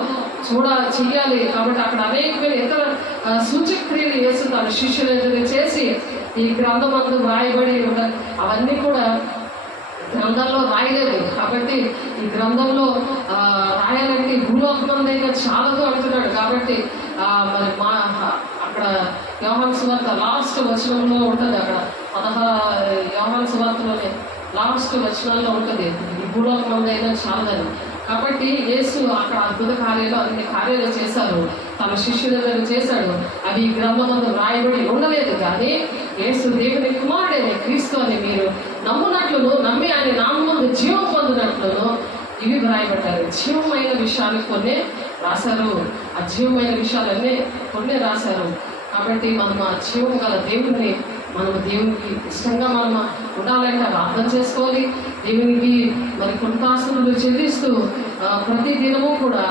చెయ్యాలి. కాబట్టి అక్కడ అనేకమైన ఇతర సూచక క్రియలు యేసు తన శిష్యులు చేసి ఈ గ్రంథం అంతా వ్రాయబడి అవన్నీ కూడా గ్రంథంలో రాయలేదు. కాబట్టి ఈ గ్రంథంలో రాయాలంటే భూలోకమందైనా చాలదు అంటున్నాడు. కాబట్టి మరి అక్కడ యోహాను సువార్త లాస్ట్ వచనంలో ఉంటుంది. అక్కడ యోహాను సువార్తలోనే లాస్ట్ వచనాల్లో ఉంటుంది ఈ భూలోకమందైనా చాలదని. కాబట్టి యేసు అక్కడ అద్భుత కార్యాలు అన్ని కార్యాలు చేశారు, తన శిష్యులను చేశాడు. అవి గ్రంథమందు రాయబడి ఉండలేదు. కానీ యేసు దేవుని కుమారుడైన క్రీస్తు అని మీరు నమ్మునట్లును నమ్మి ఆయన నామముందు జీవం పొందినట్లును ఇవి వ్రాయబడ్డారు. జీవమైన విషయాలు కొన్ని రాశారు, అజీవమైన విషయాలన్నీ కొన్ని రాశారు. కాబట్టి మనం ఆ జీవం గల దేవుడిని దేవునికి ఇష్టంగా మనం ఉండాలంటే అవి అర్థం చేసుకోవాలి. దేవునికి మరి కృతజ్ఞతలు చెల్లిస్తూ ప్రతి దినము కూడా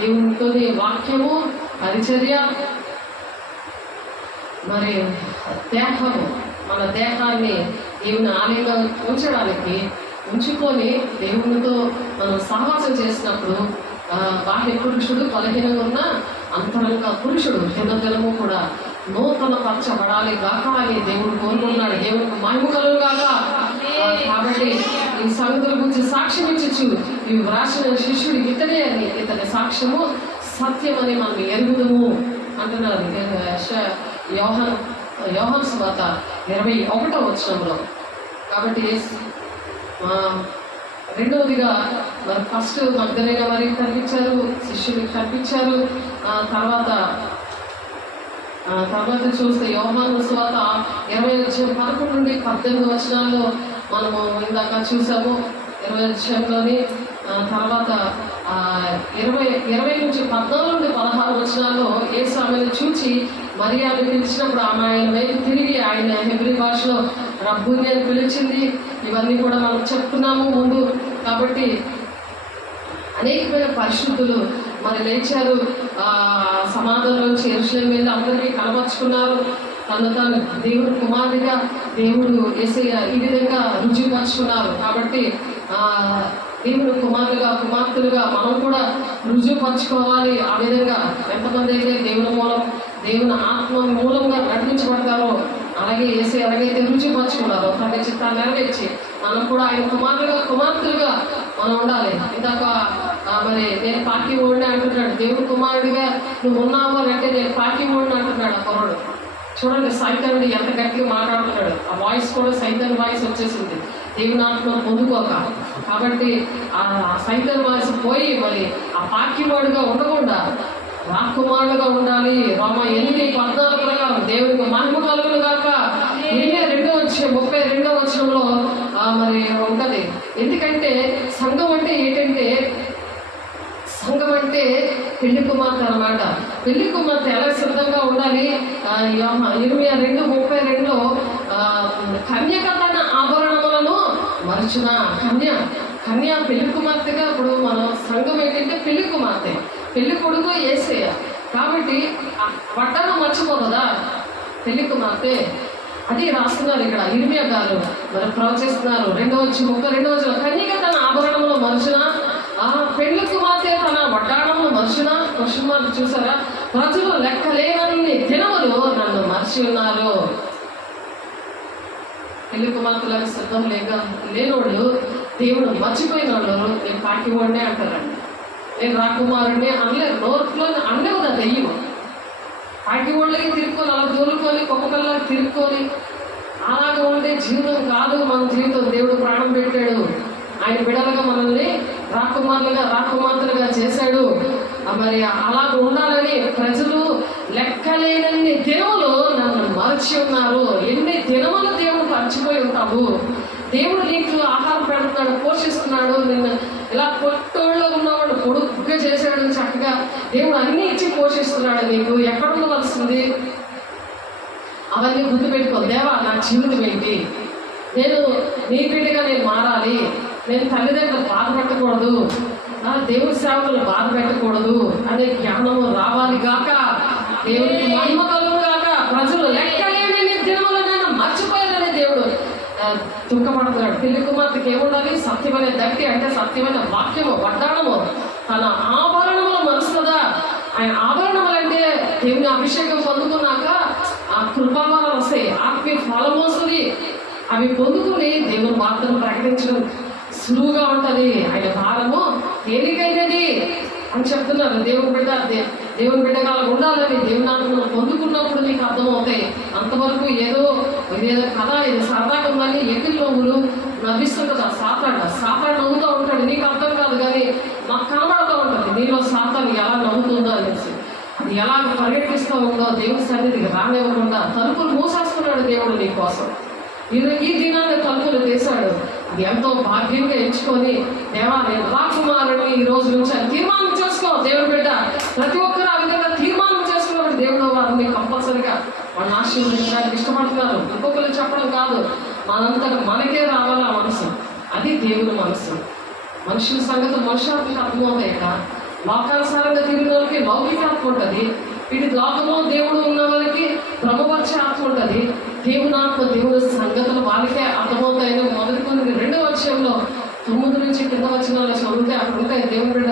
దేవునితో వాక్యము, పరిచర్య, మరి దేహము, మన దేహాన్ని దేవుని ఆలయంగా ఉంచుకొని దేవునితో మనం సహవాసం చేసినప్పుడు బాహ్య పురుషుడు బలహీనంగా ఉన్న అంతరంగ పురుషుడు దినదినము కూడా నూతన పరచబడాలి గాక అని దేవుడు కోరుకున్నాడు. దేవుడికి మహిమ కలుగు గాక. కాబట్టి ఈ సంగతుల గురించి సాక్ష్యం ఇచ్చు ఇవి వ్రాసిన శిష్యుడు ఇతడే అని, ఇతని సాక్ష్యము సత్యమని మనం ఎరుగుదము అంటున్నారు యోహాను సువార్త 21వ వచనంలో. కాబట్టి రెండవదిగా మరి ఫస్ట్ మగ్దలేన వారికి కనిపించారు, శిష్యునికి కనిపించారు. తర్వాత చూస్తే యోహాను సువార్త 11 నుండి 18 వచనాల్లో మనము ఇందాక చూసాము. 20 అధ్యాయంలోని తర్వాత 20 నుంచి 14 నుండి 16 వచనాల్లో యేసు ఆమెను చూచి మరియాను పిలిచినప్పుడు ఆమె ఆయన వైపు తిరిగి ఆయన హెబ్రీ భాషలో రబ్బూని అని పిలిచింది. ఇవన్నీ కూడా మనం చెప్తున్నాము ముందు. కాబట్టి అనేకమైన పరిశుద్ధులు మరి లేచారు. సమాధంలోంచి యెరూషలేము మీద అందరికీ కనబరుచుకున్నారు. తాను దేవుడు కుమారుడిగా దేవుడు యేసయ్య ఈ విధంగా రుజువుపరుచుకున్నారు. కాబట్టి దేవుడు కుమార్తెలుగా మనం కూడా రుజువుపరచుకోవాలి. ఆ విధంగా ఎంతమంది అయితే దేవుని ఆత్మ మూలంగా నడిపించబడతారో, అలాగే యేసయ్య ఎలాగైతే రుజువుపరచుకున్నారో తన చిత్తాన్ని నెరవేర్చి మనం కూడా ఆయన కుమార్తెలుగా మనం ఉండాలి. ఇందాక మరి నేను పాకి ఓడిని అంటున్నాడు. దేవుడు కుమారుడిగా నువ్వు ఉన్నావు అంటే నేను పాకి ఓడిని అంటున్నాడు ఆ కుర్రాడు. చూడండి సైతానుడు ఎంత గట్టిగా మాట్లాడుతున్నాడు. ఆ వాయిస్ కూడా సైతాన్ వాయిస్ వచ్చేసింది దేవుని ఆత్మను పొందుకోక. కాబట్టి ఆ సైతాన్ వాయిస్ పోయి మరి ఆ పాకివాడుగా ఉండకుండా రాకుమారుడుగా ఉండాలి. రోమా 8:14 ప్రకారం దేవునికి మహిమ కలుగును గాక. 32వ వచనంలో మరి ఉంటది. ఎందుకంటే సంఘం అంటే ఏంటంటే, సంఘం అంటే పెళ్లి కుమార్తె అన్నమాట. పెళ్లి కుమార్తె ఎలా సిద్ధంగా ఉండాలి? 22:32లో కన్యక తన ఆభరణములను మరచున. కన్య పెళ్లి కుమార్తెగా. ఇప్పుడు మన సంఘం ఏంటంటే పెళ్లి కుమార్తె, పెళ్లి కొడుకు యేసయ్య. కాబట్టి వడ్డానం మర్చిపోతుందా పెళ్లి కుమార్తె? అది రాస్తున్నారు ఇక్కడ ఇర్మియా గారు మరి ప్రవచిస్తున్నారు. 32వ కన్యక తన ఆభరణములు మరచున, పెళ్లి కుమార్తె తన వడ్డాణములు మరచున. క్వశ్చన్ మార్క్ చూసారా? ప్రజలు లెక్కలేనన్ని దినములు నన్ను మర్చి ఉన్నారు. పెళ్లి కుమార్తెలకు సిద్ధం లేనోళ్ళు, దేవుడు మర్చిపోయిన వాళ్ళు నేను పాకివాడినే అంటారండి. నేను రాకుమారుడిని అనలేదు, నోట్లో అనలేవు కదా దెయ్యం. పాకివాళ్ళకి తిరుక్కొని అలా దూరుకొని కుక్కపిల్లలకి తిరుక్కొని అలాగా ఉండే జీవితం కాదు మన జీవితం. దేవుడు ప్రాణం పెట్టాడు. ఆయన బిడలుగా మనల్ని రాకుమార్తెలుగా చేశాడు. మరి అలాగ ఉండాలని ప్రజలు లెక్కలేనన్ని దినములు నన్ను మరచి ఉన్నారు. ఎన్ని దినములు దేవుడు మర్చిపోయి ఉంటావు. దేవుడు నీకు ఆహారం పెడుతున్నాడు, పోషిస్తున్నాడు. నిన్ను ఇలా పొట్టోళ్ళలో ఉన్నవాడు పొడుగ్గా చేశాడు చక్కగా. దేవుడు అన్ని ఇచ్చి పోషిస్తున్నాడు. నీకు ఎక్కడ ఉండవలసింది? అవన్నీ గుర్తుపెట్టుకో. దేవా నా జీవితం ఏంటి? నేను నీ బిడ్డగా నేను మారాలి. నేను తల్లిదండ్రులు బాధ పెట్టకూడదు, దేవుడి సేవకులు బాధ పెట్టకూడదు అనే జ్ఞానము రావాలి గాక. దేవుడికి మహిమ కలుగు గాక. ప్రజలు లెక్కలేని దినములనైనా మర్చిపోయారనే దేవుడు దుఃఖపడుతున్నాడు. పెళ్లి కుమార్తెకి ఏముండాలి? సత్యమైన దట్టి అంటే సత్యమైన వాక్యము, వడ్డాణము, తన ఆభరణములు మరుస్తుందా? ఆయన ఆభరణములు అంటే దేవుని అభిషేకం పొందుకున్నాక ఆ కృపావరం వస్తాయి, ఆత్మీయ ఫలం వస్తుంది. అవి పొందుకుని దేవుని వార్తను ప్రకటించడం సులువుగా ఉంటుంది. ఆయన భారము తేలికైనది అని చెప్తున్నారు. దేవుని బిడ్డగా అలా ఉండాలని దేవుని ఆత్మను పొందుకున్నప్పుడు నీకు అర్థమవుతాయి. అంతవరకు ఏదో కథ, ఇది సరదాగా ఉందని ఎక్కిలోములు నవ్విస్తుంటుంది. సాతాను నవ్వుతూ ఉంటాడు. నీకు అర్థం కాదు కానీ మాకు కనబడుతూ ఉంటుంది నీలో సాతాను ఎలా నవ్వుతుందో అనేసి. అది ఎలా పరిగెట్టిస్తూ ఉందో దేవుని సన్నిధికి రానివ్వకుండా తలుపులు మూసేస్తున్నాడు దేవుడు నీ కోసం. ఈ దినాన్ని తలుపులు తీశాడు. అది ఎంతో భాగ్యంగా ఎంచుకొని దేవా నేను రాకుమారుని ఈ రోజు నుంచి అని తీర్మానం చేసుకో. దేవుడి బిడ్డ ప్రతి ఒక్కరు ఆ విధంగా తీర్మానం చేసుకున్నప్పుడు దేవుడు వారిని కంపల్సరిగా వాళ్ళని ఆశీర్వదించడానికి ఇష్టపడుతున్నారు. ఇంకొకరు చెప్పడం కాదు, మనంతటా మనకే రావాలి ఆ మనసు. అది దేవుని మనసు. మనుషుల సంగతి మనుషులకు అర్థమవుతాయి. ఇక్కడ లోకానుసారంగా తిరిగిన వాళ్ళకి లౌకిక ఆత్మ ఉంటుంది. ఇటు లోకంలో దేవుడు ఉన్న వాళ్ళకి బ్రహ్మపక్ష ఆత్మ ఉంటుంది. దేవుని ఆత్మ దేవుని సంగతులు వాళ్ళకే అర్థమవుతాయని మొదటి 2వ అధ్యాయంలో 9 నుంచి కింద వచనాలు చదివితే అక్కడ ఉంటాయి. దేవుని బిడ్డ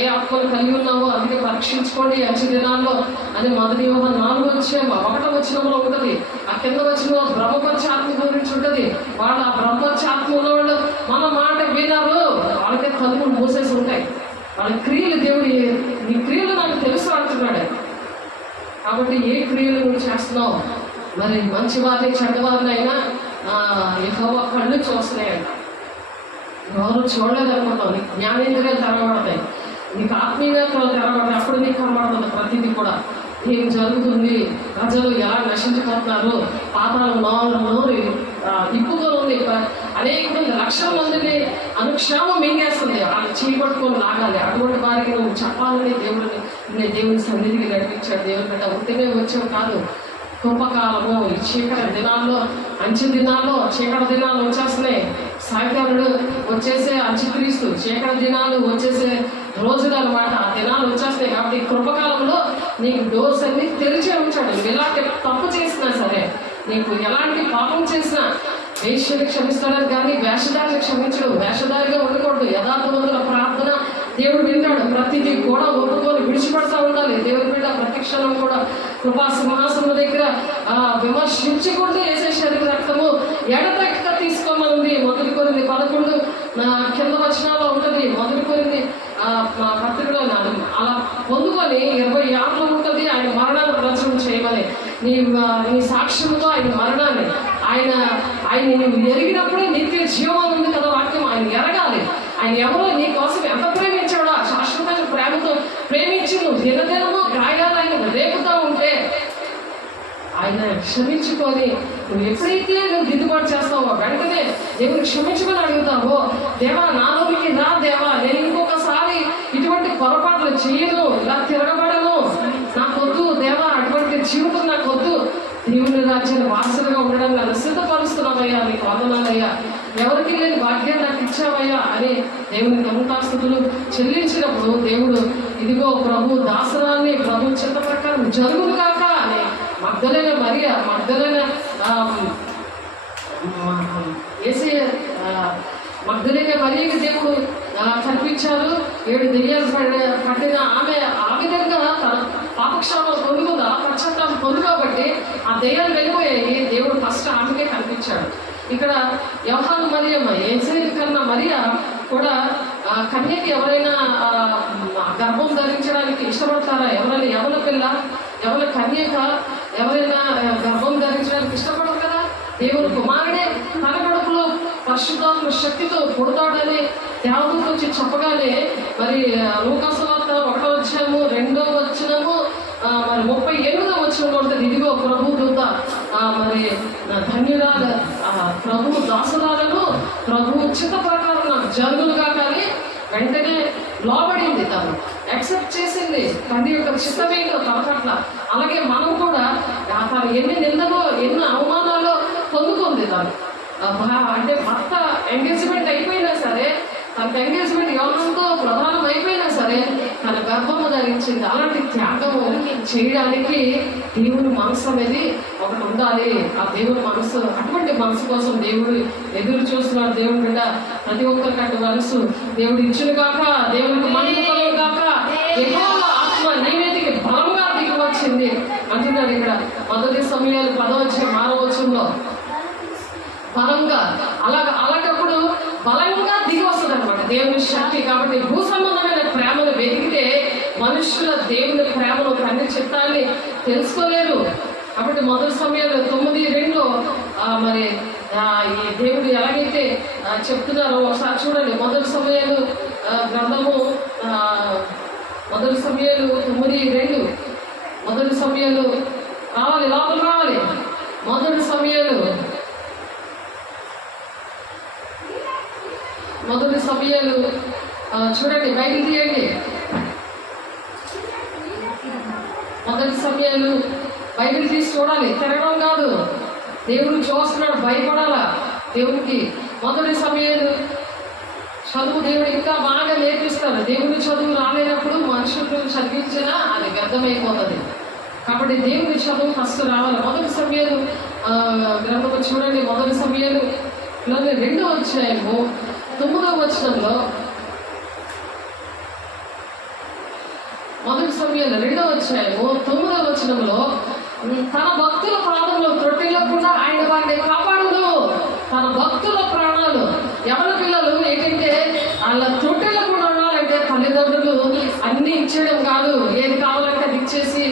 ఏ ఆత్మలు కలిగి ఉన్నావో అందుకే పరీక్షించుకోండి అంచు దినాల్లో అని మొదటి యోహాను 4వ అధ్యాయం 1వ వచనంలో ఉంటుంది. ఆ కింద వచనంలో బ్రహ్మపక్ష ఆత్మ గురించి ఉంటుంది. వాళ్ళు ఆ బ్రహ్మపక్ష ఆత్మ ఉన్నవాళ్ళు మన మాట వినరు, వాళ్ళకే తలుపులు మూసేసి ఉంటాయి. వాళ్ళ క్రియలు దేవుడు నీ క్రియలు నాకు తెలుసు అంటున్నాడు. కాబట్టి ఏ క్రియలు నువ్వు చేస్తున్నావు, మరి మంచి వారిని చెడ్డవారిని అయినా యెహోవా కళ్ళు చూస్తున్నాయంట. ఎవరు చూడలేదు అనుకుంటావు. నీకు జ్ఞానేంద్రియాలు తెరవబడతాయి, నీకు ఆత్మీయతలు తెరవబడతాయి. అప్పుడు నీకు కనబడుతుంది ప్రతిదీ కూడా ఏం జరుగుతుంది, ప్రజలు ఎలా నశించిపోతున్నారు, పాతాళంలో నోరు ఇప్పుతో ఉంది. అనేక మంది లక్షల మందిని అనుక్షేమం మింగేస్తుంది. వాళ్ళు చేపట్టుకొని లాగాలి. అటువంటి వారికి నువ్వు చెప్పాలని దేవుని సన్నిధికి నడిపించాడు. దేవుని బిడ్డ ఉంటేనే వచ్చావు కాదు. కృపకాలము ఈ చీకటి దినాల్లో, అంచె దినాల్లో చీకటి దినాలు వచ్చేస్తున్నాయి. సాయంత్రుడు వచ్చేసే అంత్యక్రీస్తు, చీకటి దినాలు వచ్చేసే రోజులు అనమాట. ఆ దినాలు వచ్చేస్తాయి. కాబట్టి కృపకాలంలో నీకు డోర్స్ అన్ని తెరిచే ఉంచాడు. నువ్వు ఎలాంటి తప్పు చేసినా సరే, నీకు ఎలాంటి పాపం చేసినా వేశ్యని క్షమిస్తాడని కానీ వేషధారిని క్షమించడు. వేషధారిగా ఉండకూడదు. యథార్థవంతుల ప్రార్థన దేవుడు వింటాడు. ప్రతిదీ కూడా ఒప్పుకొని విడిచిపెడతా ఉండాలి. దేవుడి బిడ్డ ప్రతిక్షణం కూడా కృపా సింహాసనం దగ్గర విమర్శించకూడదు. వేసే శరీర రక్తము ఎడతెక్క తీసుకోమని మొదటి కొరింది 11 కింద వచనాల్లో ఉంటుంది. మొదటి కొరింది పత్రికలో అలా పొందుకొని 26లో ఉంటుంది. ఆయన మరణాన్ని ప్రచురణ చేయమని, నీ సాక్ష్యంతో ఆయన మరణాన్ని ఆయన నువ్వు ఎరిగినప్పుడే నిత్య జీవం ఉంది కదా వాక్యం. ఆయన ఎరగాలి. ఆయన ఎవరో నీ కోసం ఎంత ప్రేమించాడో ఆ శాశ్వతమైన ప్రేమతో ప్రేమించి నువ్వు దినదినమో గాయాలు ఆయన రేపుతా ఉంటే ఆయన క్షమించుకొని నువ్వు ఎప్పుడైతే నువ్వు దిద్దుబాటు చేస్తావో వెంటనే దేవుని క్షమించమని అడుగుతావో, దేవా నాలోనికి రా దేవా, నేను ఇంకొకసారి ఇటువంటి పొరపాట్లు చేయను, ఇలా తిరగబడను, నాకొద్దు దేవా, అటువంటి జీవితం నాకొద్దు, దేవుని రాజ్యాన్ని వారసులుగా ఉండడం నన్ను సిద్ధపరుస్తున్నావయ్యా, నీకు వందనాలయ్యా, ఎవరికి లేని భాగ్యాన్ని నాకు ఇచ్చావయ్యా అని దేవుని కృతజ్ఞతలు చెల్లించినప్పుడు దేవుడు ఇదిగో ప్రభు దాసరాన్ని ప్రభు చిత్త ప్రకారం జరుగును కాక అని మగ్దలైన మరియకి దేవుడు కనిపించారు. 7 దెయ్యాలు పట్టిన ఆమె ఆ విధంగా తన పాపక్షాపం పొందుకుందా, పశ్చాత్తాపం పొందు కాబట్టి ఆ దెయ్యాలు వెళ్ళిపోయాయి. దేవుడు ఫస్ట్ ఆమెకే కనిపించాడు. ఇక్కడ యోహాను మరియమ్మ యేసయ్య కన్నా మరియా కూడా కన్యకి ఎవరైనా గర్భం ధరించడానికి ఇష్టపడతారా? ఎవరైనా ఎవరి కన్యక ఎవరైనా గర్భం ధరించడానికి ఇష్టపడరు కదా. దేవుని కుమారుడే తన కడుపులో పరిశుద్ధాత్మ శక్తితో పుడతాడని దేవతకు వచ్చి చెప్పగానే మరి లూకాసు వార్త 1వ అధ్యాయము 2వ వచనము మరి 38వ వచనం కొడుతుంది. ఇదిగో ప్రభు దూత మరి ధన్యురాల ప్రభు దాసురాలను ప్రభు చిత్త ప్రకారం నాకు జరుగులుగా కానీ వెంటనే లోబడింది. తను యాక్సెప్ట్ చేసింది తండ్రి యొక్క చిత్తమేంటో తన పట్ల. అలాగే మనం కూడా తను ఎన్ని నిందలో ఎన్ని అవమానాలు పొందుకుంది. తను అంటే భర్త ఎంగేజ్మెంట్ అయిపోయినా సరే, తనకు ఎంగేజ్మెంట్ ఎవరితో ప్రధానం అయిపోయినా సరే తన గర్భము ధరించింది. అలాంటి త్యాగము చేయడానికి దేవుని మనసు అనేది ఒకటి ఉండాలి. ఆ దేవుని మనసు, అటువంటి మనసు కోసం దేవుడు ఎదురు చూస్తున్నాడు. దేవుని బిడ్డ ప్రతి ఒక్కరికంటే మనసు దేవుడు ఇచ్చును కాక, దేవునికి మహిమ కాక, యెహోవా ఆత్మ నీ మీదికి బలంగా దిగి వచ్చింది అంటున్నాడు. ఇక్కడ 1 సమూయేలు 10వ అధ్యాయం 6వ వచనంలో బలంగా అలాగప్పుడు బలంగా దిగి వస్తుంది అనమాట దేవుని శక్తి. కాబట్టి భూ సంబంధమైన ప్రేమను వెతికితే మనుషుల దేవుని ప్రేమను తండ్రి చిత్తాన్ని తెలుసుకోలేరు. కాబట్టి 1 సమూయేలు 9:2 మరి ఈ దేవుడు ఎలాగైతే చెప్తున్నారో ఒకసారి చూడండి. 1 సమూయేలు గ్రంథము 1 సమూయేలు 9:2 1 సమూయేలు రావాలి, లోపల రావాలి. 1 సమూయేలు 1 సమూయేలు చూడండి, బైబిల్ తీయండి. 1 సమూయేలు బైబిల్ తీసి చూడాలి, తిరగడం కాదు. దేవుడు చూస్తున్నాడు, భయపడాలా దేవునికి. 1 సమూయేలు చదువు దేవుడు ఇంకా బాగా నేర్పిస్తాడు. దేవుని చదువు రాలేనప్పుడు మనుషులు చదివించినా అది వ్యర్థమైపోతుంది. కాబట్టి దేవుని చదువు ఫస్ట్ రావాలి. 1 సమూయేలు గ్రంథము చూడండి. 1 సమూయేలు 2వ అధ్యాయము 9వ వచనంలో 1 సమూయేలు 2వ అధ్యాయము 9వ వచనంలో తన భక్తుల ప్రాణంలో త్రొట్టిల్లకుండా ఆయన వారిని కాపాడును. తన భక్తుల ప్రాణాలు ఎవరి పిల్లలు ఏంటంటే వాళ్ళ త్రొట్టిల్ల ఇచ్చేయడం కాదు, ఏది కావాలంటే అది ఇచ్చేసి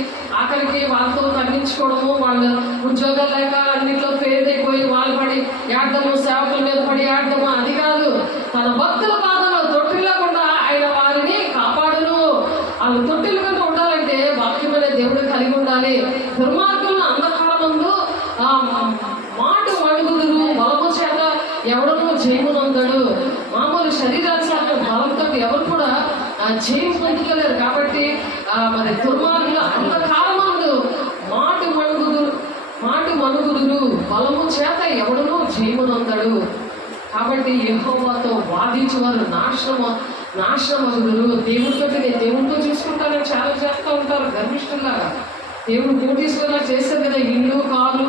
ఆఖరికి వాళ్ళతో తగ్గించుకోవడము, వాళ్ళ ఉద్యోగాలు లేక అన్నింటిలో ఫెయిల్ అయిపోయి వాళ్ళు పడి ఏడము, సేవకుల మీద పడి ఏడము, అది కాదు. తన భక్తుల పాదంలో తొట్టిల్లకుండా ఆయన వారిని కాపాడును. వాళ్ళు తొట్టిల్లకుండా ఉండాలంటే వాక్యం అనే దేవుడు కలిగి ఉండాలి. దుర్మార్గులను అంధకారమందు మాటు మణుగుదురు, బలము చేత ఎవడనూ జయమునందడు. మామూలు శరీరాచార బలంతో ఎవరు కూడా జయం పొందుతలేరు. కాబట్టి మరి దుర్మార్గులు అంధకారమందు మాటు మణుగుదురు, బలము చేత ఎవడనూ జయమునందడు. కాబట్టి యెహోవాతో వాదించేవారు నాశనమగుదురు. దేవుడితో చూసుకుంటారని చాలా చేస్తూ ఉంటారు గర్విష్ఠులాగా. దేవుడు పోటీసులా చేస్తారు కదా, ఇల్లు కార్లు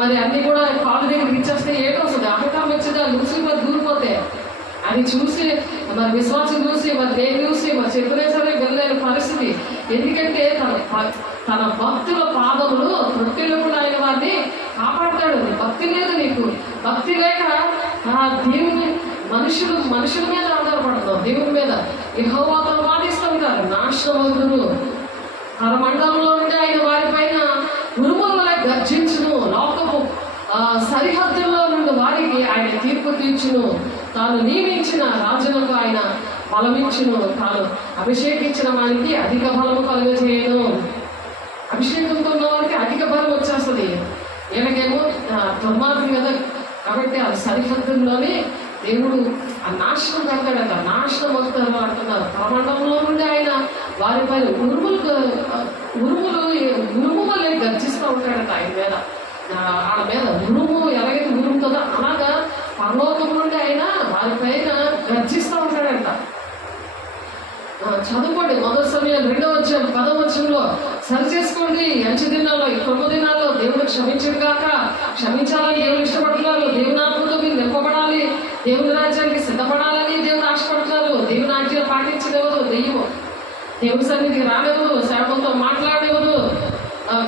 మరి అన్ని కూడా కాళ్ళ దగ్గర ఇచ్చేస్తే ఏటో వస్తుంది, అహంకారం వచ్చింది, లూసి మరి దూరిపోతే అది చూసి మరి విశ్వాసం చూసి మరి దేని చూసి మరి చెప్పినా సరే వెళ్ళలేని పరిస్థితి. ఎందుకంటే తన భక్తుల పాదములు తొట్టిలో కూడా ఆయన వారిని కాపాడతాడు. భక్తి లేదు నీకు, భక్తి లేక దేవుని మనుషుల మీద ఆధారపడతావు, దేవుని మీద. యెహోవాతో వాదిస్తూ ఉంటారు, నాశనమగుదురు. పరమండలంలో నుండి ఆయన వారిపైన ఉరుముల వలె గర్జించును. లోకపు సరిహద్దుల్లో నుండి వారికి ఆయన తీర్పు తీర్చును. తాను నియమించిన రాజులకు ఆయన బలమిచ్చును. తాను అభిషేకించిన వారికి అధిక బలము కలుగజేయను. అభిషేకంతో ఉన్న వారికి అధిక బలం వచ్చేస్తుంది. వీళ్ళకేమో దుర్మార్గం కదా, కాబట్టి అది సరిహద్దుల్లోనే దేవుడు ఆ నాశనం పెడతాడట. నాశనం వస్తారు అంటున్నారు. పరమండలంలో నుండి ఆయన వారిపై ఉరుము వల్లే గర్జిస్తూ ఉంటాడట. ఆయన మీద ఆడ మీద ఉరుము ఎలాగైతే ఉరుముతుందో అలాగా పరలోకం నుండి ఆయన వారిపైన గర్జిస్తూ ఉంటాడంట. చదువుకోండి. మొదటి సమయాలు 2వ సరి చేసుకోండి. 8 దినాల్లో 9 దినాల్లో దేవుడు క్షమించడు కాక, క్షమించాలని దేవుడు ఇష్టపడుతున్నారు. దేవుని ఆత్మతో మీరు నింపబడాలి, దేవుని రాజ్యానికి సిద్ధపడాలని దేవుడు ఆశపడుతున్నారు. దేవుని ఆజ్ఞలు పాటించలేవదు, దేవుని సన్నిధికి రాలేవదు, సేవకులతో మాట్లాడేవదు.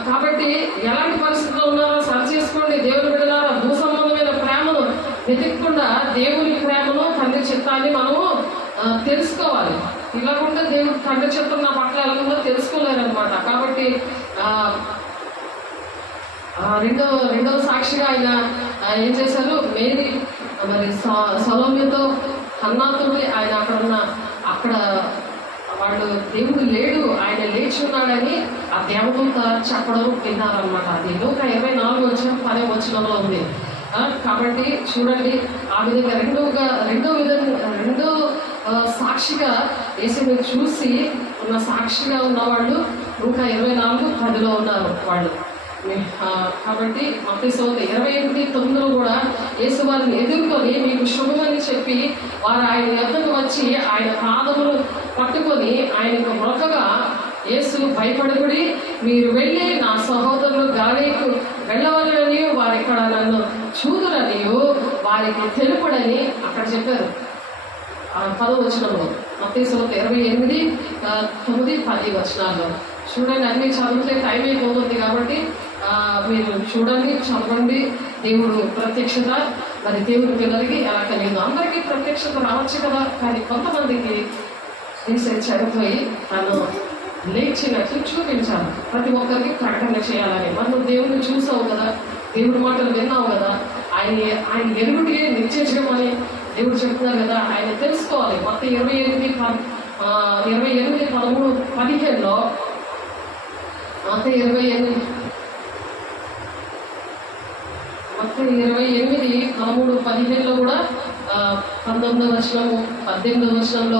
కాబట్టి ఎలాంటి పరిస్థితుల్లో ఉన్నారో సరి చేసుకోండి. దేవుని బిడ్డలారా, భూ సంబంధమైన ప్రేమను వెతకకుండా దేవుని ప్రేమను, తండ్రి చిత్తాన్ని మనము తెలుసుకోవాలి. ఇలాగుంటే దేవుడు తండ్రి చిత్తం నా పట్ల ఎలాగుందో తెలుసుకోలేరు అనమాట. కాబట్టి రెండవ సాక్షిగా ఆయన ఏం చేశారు, మేరీ మరి సొలొమోనుతో హన్నాతో ఆయన అక్కడ వాళ్ళు దేవుడు లేడు, ఆయన లేచి ఉన్నాడని ఆ దేవదూత చెప్పడం విన్నారనమాట. అది లోక 24:10 ఉంది. కాబట్టి చూడండి, ఆ విధంగా రెండో సాక్షిగా యేసుని చూసి ఉన్న సాక్షిగా ఉన్నవాళ్ళు ఇంకా 24:10 ఉన్నారు వాళ్ళు. కాబట్టి మత్తయి 28:9 కూడా యేసు వారిని ఎదుర్కొని మీకు శుభమని చెప్పి వారు ఆయన యొద్దకు వచ్చి ఆయన పాదములు పట్టుకొని ఆయనకు మొక్కగా, యేసు భయపడకుడి, మీరు వెళ్ళి నా సహోదరులు గాలికు వెళ్ళవలనని వారు ఇక్కడ నన్ను చూదురని వారికి తెలుపుడని అక్కడ చెప్పారు. 10 మత్తయి 28:9-10 చూడండి. అన్ని చదివితే టైం అయిపోతుంది కాబట్టి మీరు చూడండి, చదవండి. దేవుడు ప్రత్యక్షత మరి దేవుడి పిల్లలకి ఎలా కలిగిందో అందరికీ ప్రత్యక్షత రావచ్చు కదా, కానీ కొంతమందికి రీసెర్చ్ అయిపోయి తను లేచినట్లు చూపించాలి. ప్రతి ఒక్కరికి ప్రకటన చేయాలని. మనం దేవుడిని చూసావు కదా, దేవుడి మాటలు విన్నావు కదా, ఆయన ఎరుగుడికి నిశ్చయించడం అని దేవుడు చెప్తున్నారు కదా, ఆయన తెలుసుకోవాలి. మత్తయి 28:13-15 మత్తయి 28:13-15 కూడా 19వ 18వ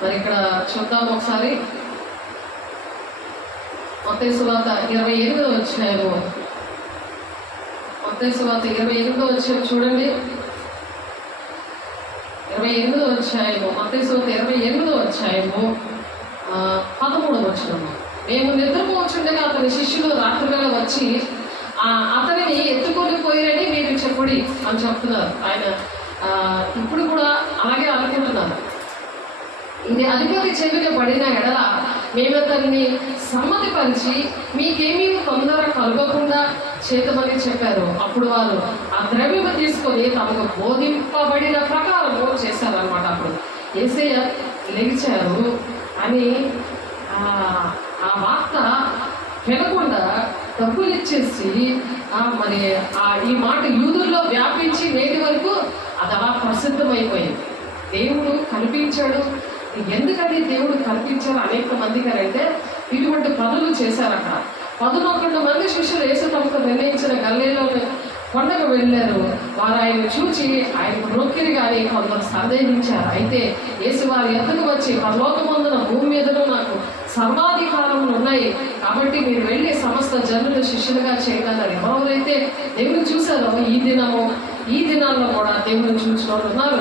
మరి ఇక్కడ చూద్దాం ఒకసారి. మత్తయి సువార్త 28వ మత్తయి సువార్త 28వ చూడండి. 28వ మత్తయి సువార్త 28వ 13వ మేము నిద్రపోవచ్చుండగా అతని శిష్యులు రాత్రివేళ వచ్చి అతనిని ఎత్తుకొని పోయిరని మీరు చెప్పుడి అని చెప్తున్నారు. ఆయన ఇప్పుడు కూడా అలాగే అనుకుంటున్నారు. ఇది అధిపతి చెవిన పడిన ఎడల మేము అతన్ని సమ్మతిపరిచి మీకేమీ తొందర కలగకుండా చేతమని చెప్పారు. అప్పుడు వారు ఆ ద్రవ్యము తీసుకొని తమకు బోధింపబడిన ప్రకారము చేశారనమాట. అప్పుడు యేసయ్య లేచారు అని ఆ వార్త వినకుండా డబ్బులు ఇచ్చేసి మరి ఈ మాట యూదుల్లో వ్యాపించి నేటి వరకు అది అలా ప్రసిద్ధమైపోయింది. దేవుడు కల్పించాడు. ఎందుకని దేవుడు కల్పించారు అనేక మందికి అంటే ఇటువంటి పనులు చేశారు. అక్కడ 11 మంది శిష్యులు యేసు తమకు నిర్ణయించిన గల్లీలో కొండకు వెళ్ళారు. వారు ఆయన చూచి ఆయనకు మొక్కిరి కానీ కొందరు సందేహించారు. అయితే యేసు వారి ఎద్దకు వచ్చి, పరలోకమందున భూమి మీదను నాకు సర్వాధికారములు ఉన్నాయి, కాబట్టి మీరు వెళ్ళి సమస్త జనులు శిష్యులుగా చేయగలరు. ఎవరైతే దేవుని చూశారో ఈ దినాల్లో కూడా దేవుని చూసిన వాళ్ళు ఉన్నారు.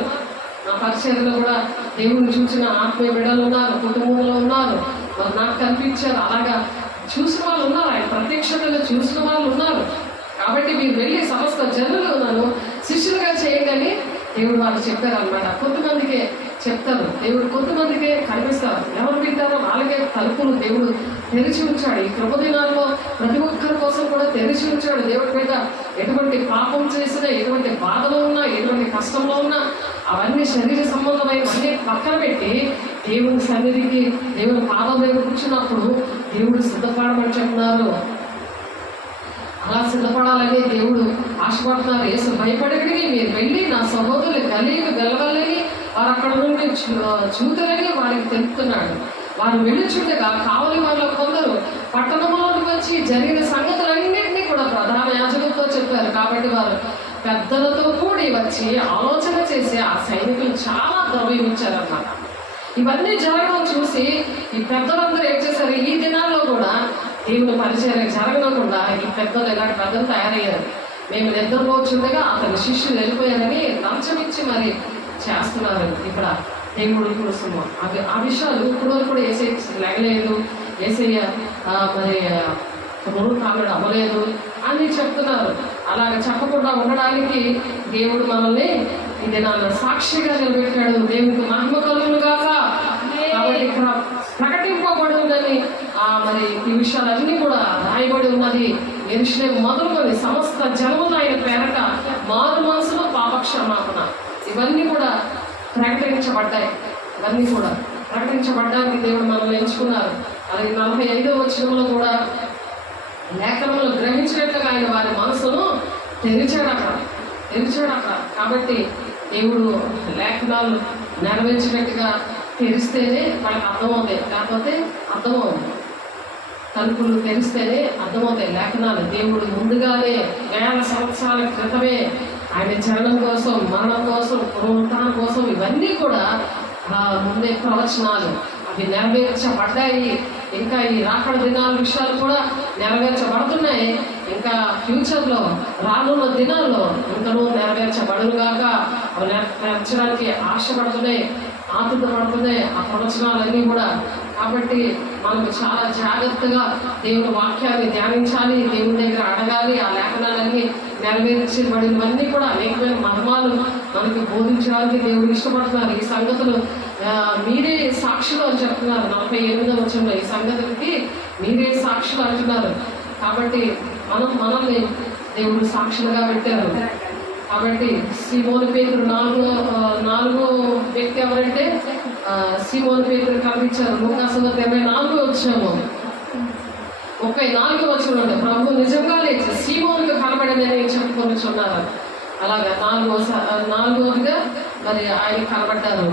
నా పరిచయంలో కూడా దేవుని చూసిన ఆత్మీయ బిడ్డలు ఉన్నారు, కుటుంబంలో ఉన్నారు. మరి నాకు కనిపించారు. అలాగా చూసిన వాళ్ళు ఉన్నారు, ఆయన ప్రత్యక్షతలో చూసిన వాళ్ళు ఉన్నారు. కాబట్టి మీరు వెళ్ళి సమస్త జనులు నన్ను శిష్యులుగా చేయండి దేవుడు వాళ్ళు చెప్పారు అనమాట. కొంతమందికే చెప్తారు దేవుడు, కొంతమందికే కనిపిస్తారు. ఎవరు వింటారో వాళ్ళకే తలుపులు దేవుడు తెరిచి ఉంచాడు. ఈ కృపదినాల్లో ప్రతి ఒక్కరి కోసం కూడా తెరిచి ఉంచాడు. దేవుడి మీద ఎటువంటి పాపం చేసినా, ఎటువంటి బాధలో ఉన్నా, ఎటువంటి కష్టంలో ఉన్నా అవన్నీ శరీర సంబంధమైనవన్నీ పక్కన పెట్టి దేవుని సన్నిధికి, దేవుని పాదం మీద కూర్చున్నప్పుడు దేవుడు సిద్ధపడమని చెప్తున్నారు. అలా సిద్ధపడాలని దేవుడు ఆశపడుతున్నారు. యేసు భయపడగలిగి మీరు వెళ్ళి నా సహోదరులు గలీలు వెళ్ళవల్లని వారు అక్కడ నుండి చూతులని వారికి తెలుపుతున్నాడు. వారు వెళ్ళుచుండగా కావలి వాళ్ళ కొందరు పట్టణంలోకి వచ్చి జరిగిన సంగతులన్నింటినీ కూడా ప్రధాన యాజకులతో చెప్పారు. కాబట్టి వారు పెద్దలతో కూడి వచ్చి ఆలోచన చేసి ఆ సైనికులు చాలా ద్రవ్యమిచ్చారన్నమాట. ఇవన్నీ జరగడం చూసి ఈ పెద్దలందరూ ఏం చేశారు, ఈ దినాల్లో కూడా దేవుని పరిచయం జరగకుండా ఈ పెద్దలు ఇలాంటి పెద్దలు తయారయ్యారు. మేము నిద్రపోచుండగా అతని శిష్యులు వెళ్ళిపోయారని లంచం ఇచ్చి మరి చేస్తున్నారు ఇక్కడ దేవుడి కోసము. ఆ విషయాలు ఇప్పుడు వరకు కూడా ఏసై లెగలేదు, ఏసయ్య మరి కాళ్ళు అవ్వలేదు అని చెప్తున్నారు. అలాగ చెప్పకుండా ఉండడానికి దేవుడు మనల్ని ఈ దినాల్లో సాక్షిగా నిలబెట్టాడు. దేవుడికి మహిమ కలుగును గాక. కాబట్టి ఇక్కడ ప్రకటింపబడి ఉందని మరి ఈ విషయాలన్నీ కూడా రాయబడి ఉన్నది. యెరూషలేము మొదలుకొని సమస్త జనములు ఆయన పేరట మారు మనసులో పాపక్షమాపణ ఇవన్నీ కూడా ప్రకటించబడ్డాయి. ఇవన్నీ కూడా ప్రకటించబడ్డానికి దేవుడు మనల్ని ఎంచుకున్నారు. అలాగే 45వ వచనంలో కూడా లేఖనములు గ్రహించినట్లుగా ఆయన వారి మనసును తెరిచాడక. కాబట్టి దేవుడు లేఖనాలు నెరవేర్చినట్టుగా తెరిస్తేనే వాళ్ళకి అర్థమవుతాయి, కాకపోతే అర్థమవుతుంది. తలుపులు తెరిస్తేనే అర్థమవుతాయి లేఖనాలు. దేవుడు ముందుగానే వేల సంవత్సరాల క్రితమే ఆయన జననం కోసం, మరణం కోసం, పునరుత్థానం కోసం ఇవన్నీ కూడా ముందే ప్రవచనాలు అవి నెరవేర్చబడ్డాయి. ఇంకా ఈ రాకడ దినాల విషయాలు కూడా నెరవేర్చబడుతున్నాయి. ఇంకా ఫ్యూచర్లో రానున్న దినాల్లో ఇంకనూ నెరవేర్చబడునుగాక. అవి నెరవేర్చడానికి ఆశపడుతున్నాయి, ఆతురపడుతున్నాయి ఆ ప్రవచనాలన్నీ కూడా. కాబట్టి మనకు చాలా జాగ్రత్తగా దేవుని వాక్యాన్ని ధ్యానించాలి, దేవుని దగ్గర అడగాలి. ఆ లేఖనాలన్నీ నెరవేర్చబడినవన్నీ కూడా అనేకమైన మర్మాలు మనకి బోధించడానికి దేవుడు ఇష్టపడుతున్నారు. ఈ సంగతులు మీరే సాక్షులు అని చెప్తున్నారు. 48వ వచనంలో ఈ సంగతులకి మీరే సాక్షులు అంటున్నారు. కాబట్టి మనల్ని దేవుడు సాక్షులుగా పెట్టారు. కాబట్టి సీమోను పేతురు నాలుగో వ్యక్తి ఎవరంటే సీమోను పేతురు కనిపించారు. లూకా సువార్త 24వ వచనం 34వ వచనం ప్రభు నిజంగా లేచి సీమోనుకు కనబడదని చెప్పుకొనిచున్నారు. అలాగా నాలుగోదిగా మరి ఆయన కనబడ్డారు.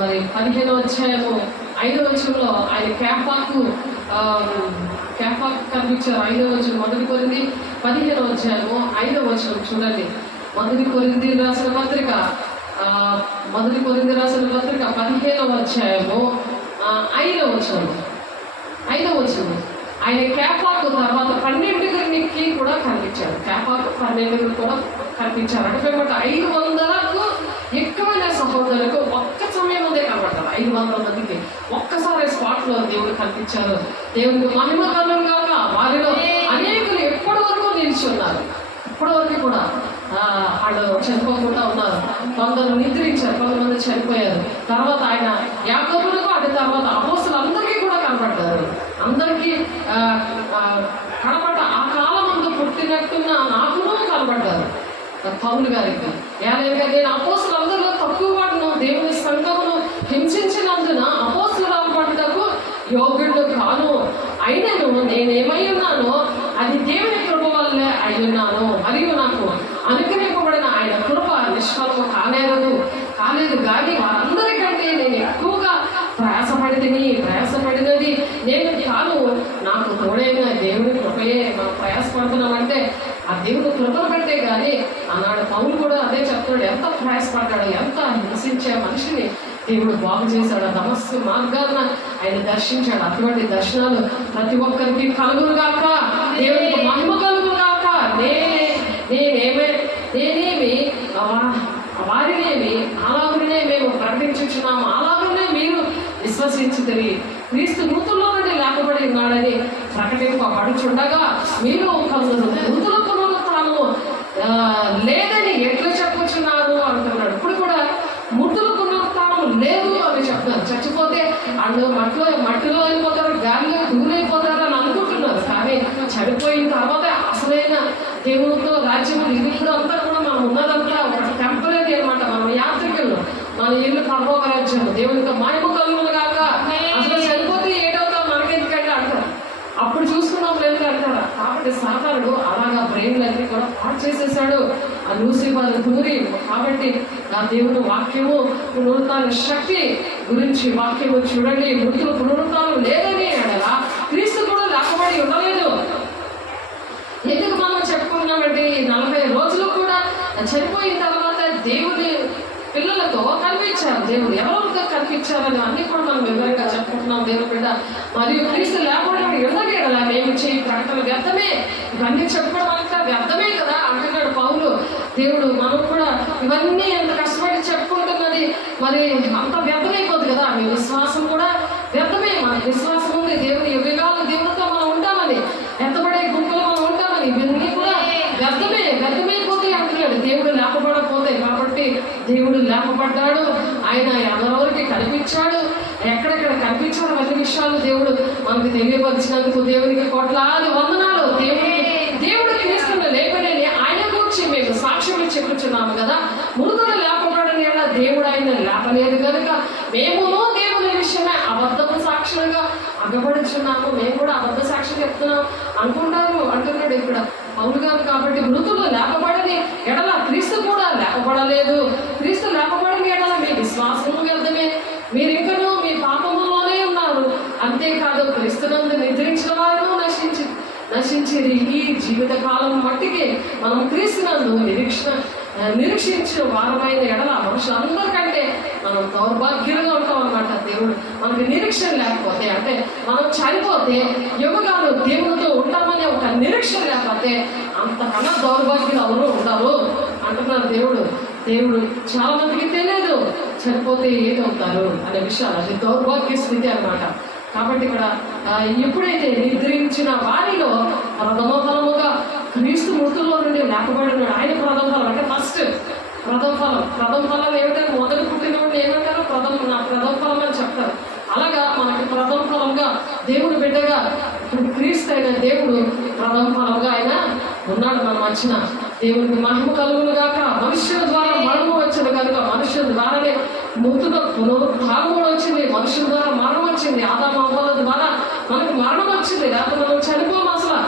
మరి 15వ అధ్యాయము 5వ వచనంలో ఆయన కేఫాకు కనిపించారు. 5వ వచనం 1 కొరింథీ 15వ అధ్యాయము 5వ వచనం చూడండి. 1 కొరింథీ రాసిన పత్రిక 15వ అధ్యాయము 5వ వచనం ఆయన కేఫాకు తర్వాత 12 కూడా కనిపించారు. కేఫాకు 12 కూడా కనిపించారు. అంటే 500కు ఎక్కువైన సహోదరులకు ఒక్క సమయం ముందే కనబడతారు. 500 మందికి ఒక్కసారి స్పాట్ లో దేవుడు కనిపించారు. దేవుడికి మహిమ కలుగును గాక. వారిలో అనేకులు ఎప్పటి వరకు నిలిచి ఉన్నారు. ఇప్పటి వరకు కూడా వాళ్ళు చనిపోకుండా ఉన్నారు. కొందరు నిద్రించారు, కొంతమంది చనిపోయారు. తర్వాత ఆయన యాకోబులకు, అటు తర్వాత అపోస్తలులందరికీ కూడా కనబడ్డారు. అందరికీ కనబడ్డ ఆ కాలం ముందు పుట్టినట్టున్న నాకును కనబడ్డారు. పౌలు గారికి నేను అపోస్తలులందరిలో తక్కువ వాడును, దేవుని సంఘమును హింసించినందున అపోస్తలు పడ్డకు యోగ్యుడు కాను, అయినను నేనేమై ఉన్నానో అది దేవుని కృప వల్లే అయ్యున్నాను. మరియు నాకు అనుగ్రహింపబడిన ఆయన కృప నిష్ఫలము కాలేదు కానీ వారందరికంటే నేను ఎక్కువగా ప్రయాసపడినది నేను కాను, నాకు తోడైన దేవుని కృపయే. మనం ప్రయాసపడుతున్నామంటే ఆ దేవుని కృపను బట్టే. కానీ ఆనాడు పౌలు కూడా అదే చెప్తాడు, ఎంత ప్రయాసపడ్డాడు, ఎంత హింసించే మనిషిని దేవుడు బాగు చేశాడు. ఆ దమస్కు మార్గాన ఆయన దర్శించాడు. అటువంటి దర్శనాలు ప్రతి ఒక్కరికి కలుగునుగాక, దేవునికి మహిమ కలుగునుగాక. నేనేమి వారినేమి అలాగనే మేము ప్రకటించుచున్నాము, అలాగనే మీరు విశ్వసించుతరి. క్రీస్తు మృతుల్లో నుండి లేపబడి ఉన్నాడని ప్రకటింపబడుచుండగా మీరు కొందరు మృతుల పునరుత్థానము లేదని ఎట్లా చెప్పుచున్నారు అంటున్నాడు. ఇప్పుడు కూడా మృతుల పునరుత్థానం లేదు అని చెప్తున్నారు. చచ్చిపోతే వాళ్ళు మట్టిలో అయిపోతారు, గాలిలో దూరైపోతారు అని అనుకుంటున్నారు. కానీ చనిపోయిన తర్వాత అసలైన దేవునితో రాజ్యం ఇది ఇప్పుడు అంతా కూడా మనం ఉన్నదంతా ఒక టెంపరీ అనమాట. మనం యాత్రికులు, మన ఇల్లు పరలోక రాజ్యం, దేవునితో మహిమ కలుగును గాక. అసలు చనిపోతే ఏటవుతాం మనకెందుకంటే అంటారు, అప్పుడు చూసుకున్నాం లేదు అంటారా. కాబట్టి సాతానుడు అలాగా బ్రెయిన్లన్నీ కూడా పాటు చేసేసాడు ఆ లూసిఫర్ దూరి. కాబట్టి ఆ దేవుని వాక్యము పునరుత్థాన శక్తి గురించి వాక్యము చూడండి. మృతులు పునరుత్థానం లేదని అనగా క్రీస్తు కూడా లేకబడి ఉండలేదు. ఎందుకు మనం చెప్పుకున్నామంటే 40 రోజులు కూడా చనిపోయిన తర్వాత దేవుని పిల్లలతో కనిపించారు. దేవుడు ఎవరితో కనిపించారని అన్ని కూడా మనం వివరంగా చెప్పుకుంటున్నాం. దేవుని బిడ్డ మరియు క్రీస్తు లేకుండా ఉండగేడలా మేము చేయి ప్రకటన వ్యర్థమే, ఇవన్నీ చెప్పడం అంతా వ్యర్థమే కదా అంటున్నాడు పౌలు. దేవుడు మనం కూడా ఇవన్నీ ఎంత కష్టపడి చెప్పుకుంటున్నది మరి అంత వ్యర్థమైపోదు కదా. మీ విశ్వాసం కూడా వ్యర్థమే. మన విశ్వాసం ఉంది దేవుని యుగాలు దేవునితో మనం ఉంటామని, ఎత్తబడే గుంపులో మనం ఉంటామని, ఇవన్నీ కూడా వ్యర్థమైపోతాయి అంటున్నాడు దేవుడు లేకపోతే. కాబట్టి దేవుడు లేపబడ్డాడు, ఆయన ఎవరెవరికి కనిపించాడు, ఎక్కడెక్కడ కనిపించాడు అన్ని విషయాలు దేవుడు మనకు తెలియపరిచినందుకు దేవునికి కోట్లాది వందనాలు. దేవుడు క్రీస్తును లేపలేని ఆయన గురించి మేము సాక్ష్యం చెప్పుచున్నాము కదా. మృతులు లేపబడని ఎలా దేవుడు ఆయన లేపలేదు కనుక మేమును దేవుని విషయమే అబద్ధపు సాక్షులుగా అగబడుచున్నాము. మేము కూడా అబద్ధ సాక్షి చెప్తున్నాం అనుకుంటారు అంటున్నాడు ఇక్కడ పౌలు గారు. కాబట్టి మృతులు లేపబడని ఎడల క్రీస్తు కూడా లేపబడలేదు. క్రీస్తు లేపబడని ఎడల మీ విశ్వాసము వ్యర్థమే, మీరు ఇంకనూ మీ పాపములోనే ఉన్నారు. అంతేకాదు క్రీస్తునందు నిద్రించిన వారు నశించేది ఈ జీవిత కాలం మట్టికి మనం క్రీస్తునందు నిరీక్షించిన వారమైన ఎడల మనుషులందరికంటే మనం దౌర్భాగ్యులుగా ఉంటాం అన్నమాట. దేవుడు మనకి నిరీక్షణ లేకపోతే, అంటే మనం చనిపోతే యువగాలు దేవునితో ఉంటామనే ఒక నిరీక్షణ లేకపోతే అంతకన్నా దౌర్భాగ్యులు ఎవరు ఉంటారు అంటున్నారు దేవుడు చాలా మందికి తెలియదు చనిపోతే ఏమవుతారు అనే విషయాలు. అది దౌర్భాగ్య స్థితి అన్నమాట. కాబట్టి ఇక్కడ ఎప్పుడైతే నిద్రించిన వారిలో ప్రథమ ఫలముగా క్రీస్తు మృతుల్లో నుండి లేపబడినాడు. ఆయన ప్రథమ ఫలం అంటే ఫస్ట్ ప్రథమ ఫలం ఏమిటంటే మొదటి పుట్టినోడిని ఏమంటారు ప్రథమ ఫలం అని చెప్తారు. అలాగా మనకి ప్రథమ ఫలంగా దేవుడు బిడ్డగా ఇప్పుడు క్రీస్తు అయిన దేవుడు ప్రథమ ఫలంగా ఆయన ఉన్నాడు మన మధ్యన. దేవునికి మహిమ కలుగును గాక. మనుష్యుల ద్వారా మరణం వచ్చింది కనుక మనుష్యుల ద్వారానే మృతుల పునరుత్థానం కూడా వచ్చింది. మనుషుల ద్వారా మరణం వచ్చింది. ఆదాము అవ్వల ద్వారా మనకు మరణం వచ్చింది. లేకపోతే మనం చనిపోము. అసలు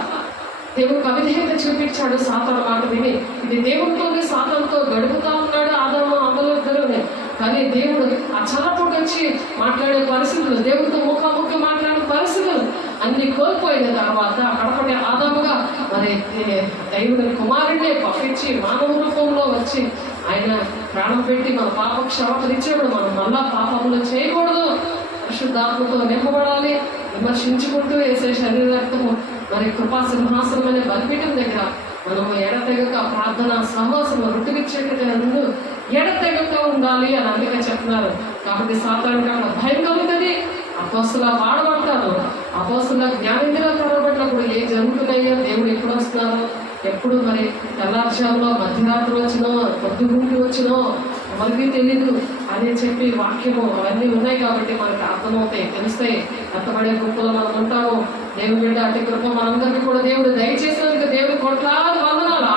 దేవుడికి అవిధేయత చూపించాడు సాతాను మాట విని. ఇది దేవుడితోనే సాతానుతో గడుపుతా ఉన్నాడు ఆదాము అవ్వల ఇద్దరునే. కానీ దేవుడు ఆ చల్లపూట వచ్చి మాట్లాడే పరిస్థితులు, దేవుడితో ముఖాముఖి మాట్లాడే పరిస్థితులు అన్ని కోల్పోయిన తర్వాత కడపటి ఆదాముగా మరి దేవుని కుమారుడే పంపించి మానవ రూపంలో వచ్చి ఆయన ప్రాణం పెట్టి మన పాప క్షమాపణ ఇచ్చేప్పుడు మనం మళ్ళా పాపంలో చేయకూడదు, పరిశుద్ధాత్మతో నింపబడాలి. విమర్శించుకుంటూ వేసే శరీరార్థము మరి కృపా సింహాసనం అనే బలిపీఠం దగ్గర మనము ఎడతెగక ప్రార్థన సహవాసము రుట్టువిచ్చేట్టుగా ఎడతెగక ఉండాలి అని అందుకే చెప్తున్నారు. కాబట్టి సాతానుకి అక్కడ భయం కలుగుతుంది. అపోస్తుల వాడబడతారు, అపోస్తుల జ్ఞానేంద్ర తరబట్లప్పుడు ఏ జరుగుతున్నాయో, దేవుడు ఎప్పుడు వస్తున్నారు, ఎప్పుడు మరి తెల్లార్జాములో మధ్యరాత్రి వచ్చినో పొద్దుగుంటి వచ్చినో మనకి తెలీదు అని చెప్పి వాక్యము అవన్నీ ఉన్నాయి. కాబట్టి మనకు అర్థమవుతాయి, తెలుస్తాయి. అర్థపడే గుంపులో మనం ఉంటాము. దేవుడి బిడ్డ అతి కృప మనందరికీ కూడా దేవుడు దయచేసినందుకు దేవుడు కోట్లాది వందనాలు.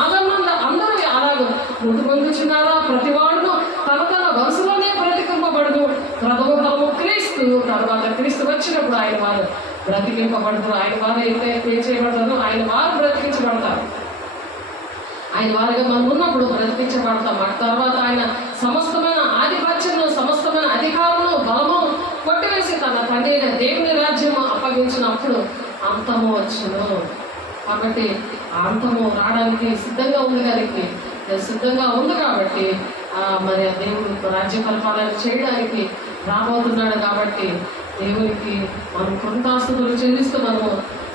ఆదాము అందరూ అలాగ మృతి పొందుచున్నారా ప్రతి వాడును తన వరుసలోనే ప్రతికంపబడదు. ప్రథమ ఫలము క్రీస్తు, తర్వాత వచ్చినప్పుడు ఆయన వారు బ్రతికింపబడతారు. ఆయన వారు ఏం చేయబడతారు? ఆయన వారు బ్రతికించబడతారు. ఆయన వారిగా మనం ఉన్నప్పుడు బ్రతికించబడతాం. ఆ తర్వాత ఆయన సమస్తమైన ఆధిపత్యంలో, సమస్తమైన అధికారంలో, బలము కొట్టివేసి తన తండ్రి అయిన దేవుని రాజ్యం అప్పగించినప్పుడు అంతము వచ్చును. కాబట్టి ఆ అంతము రావడానికి సిద్ధంగా ఉంది కాబట్టి మరి ఆ దేవుడు రాజ్య పరిపాలన చేయడానికి రాబోతున్నాడు. కాబట్టి దేవునికి మనం కృతజ్ఞతాస్తుతులు చెల్లిస్తూ మనము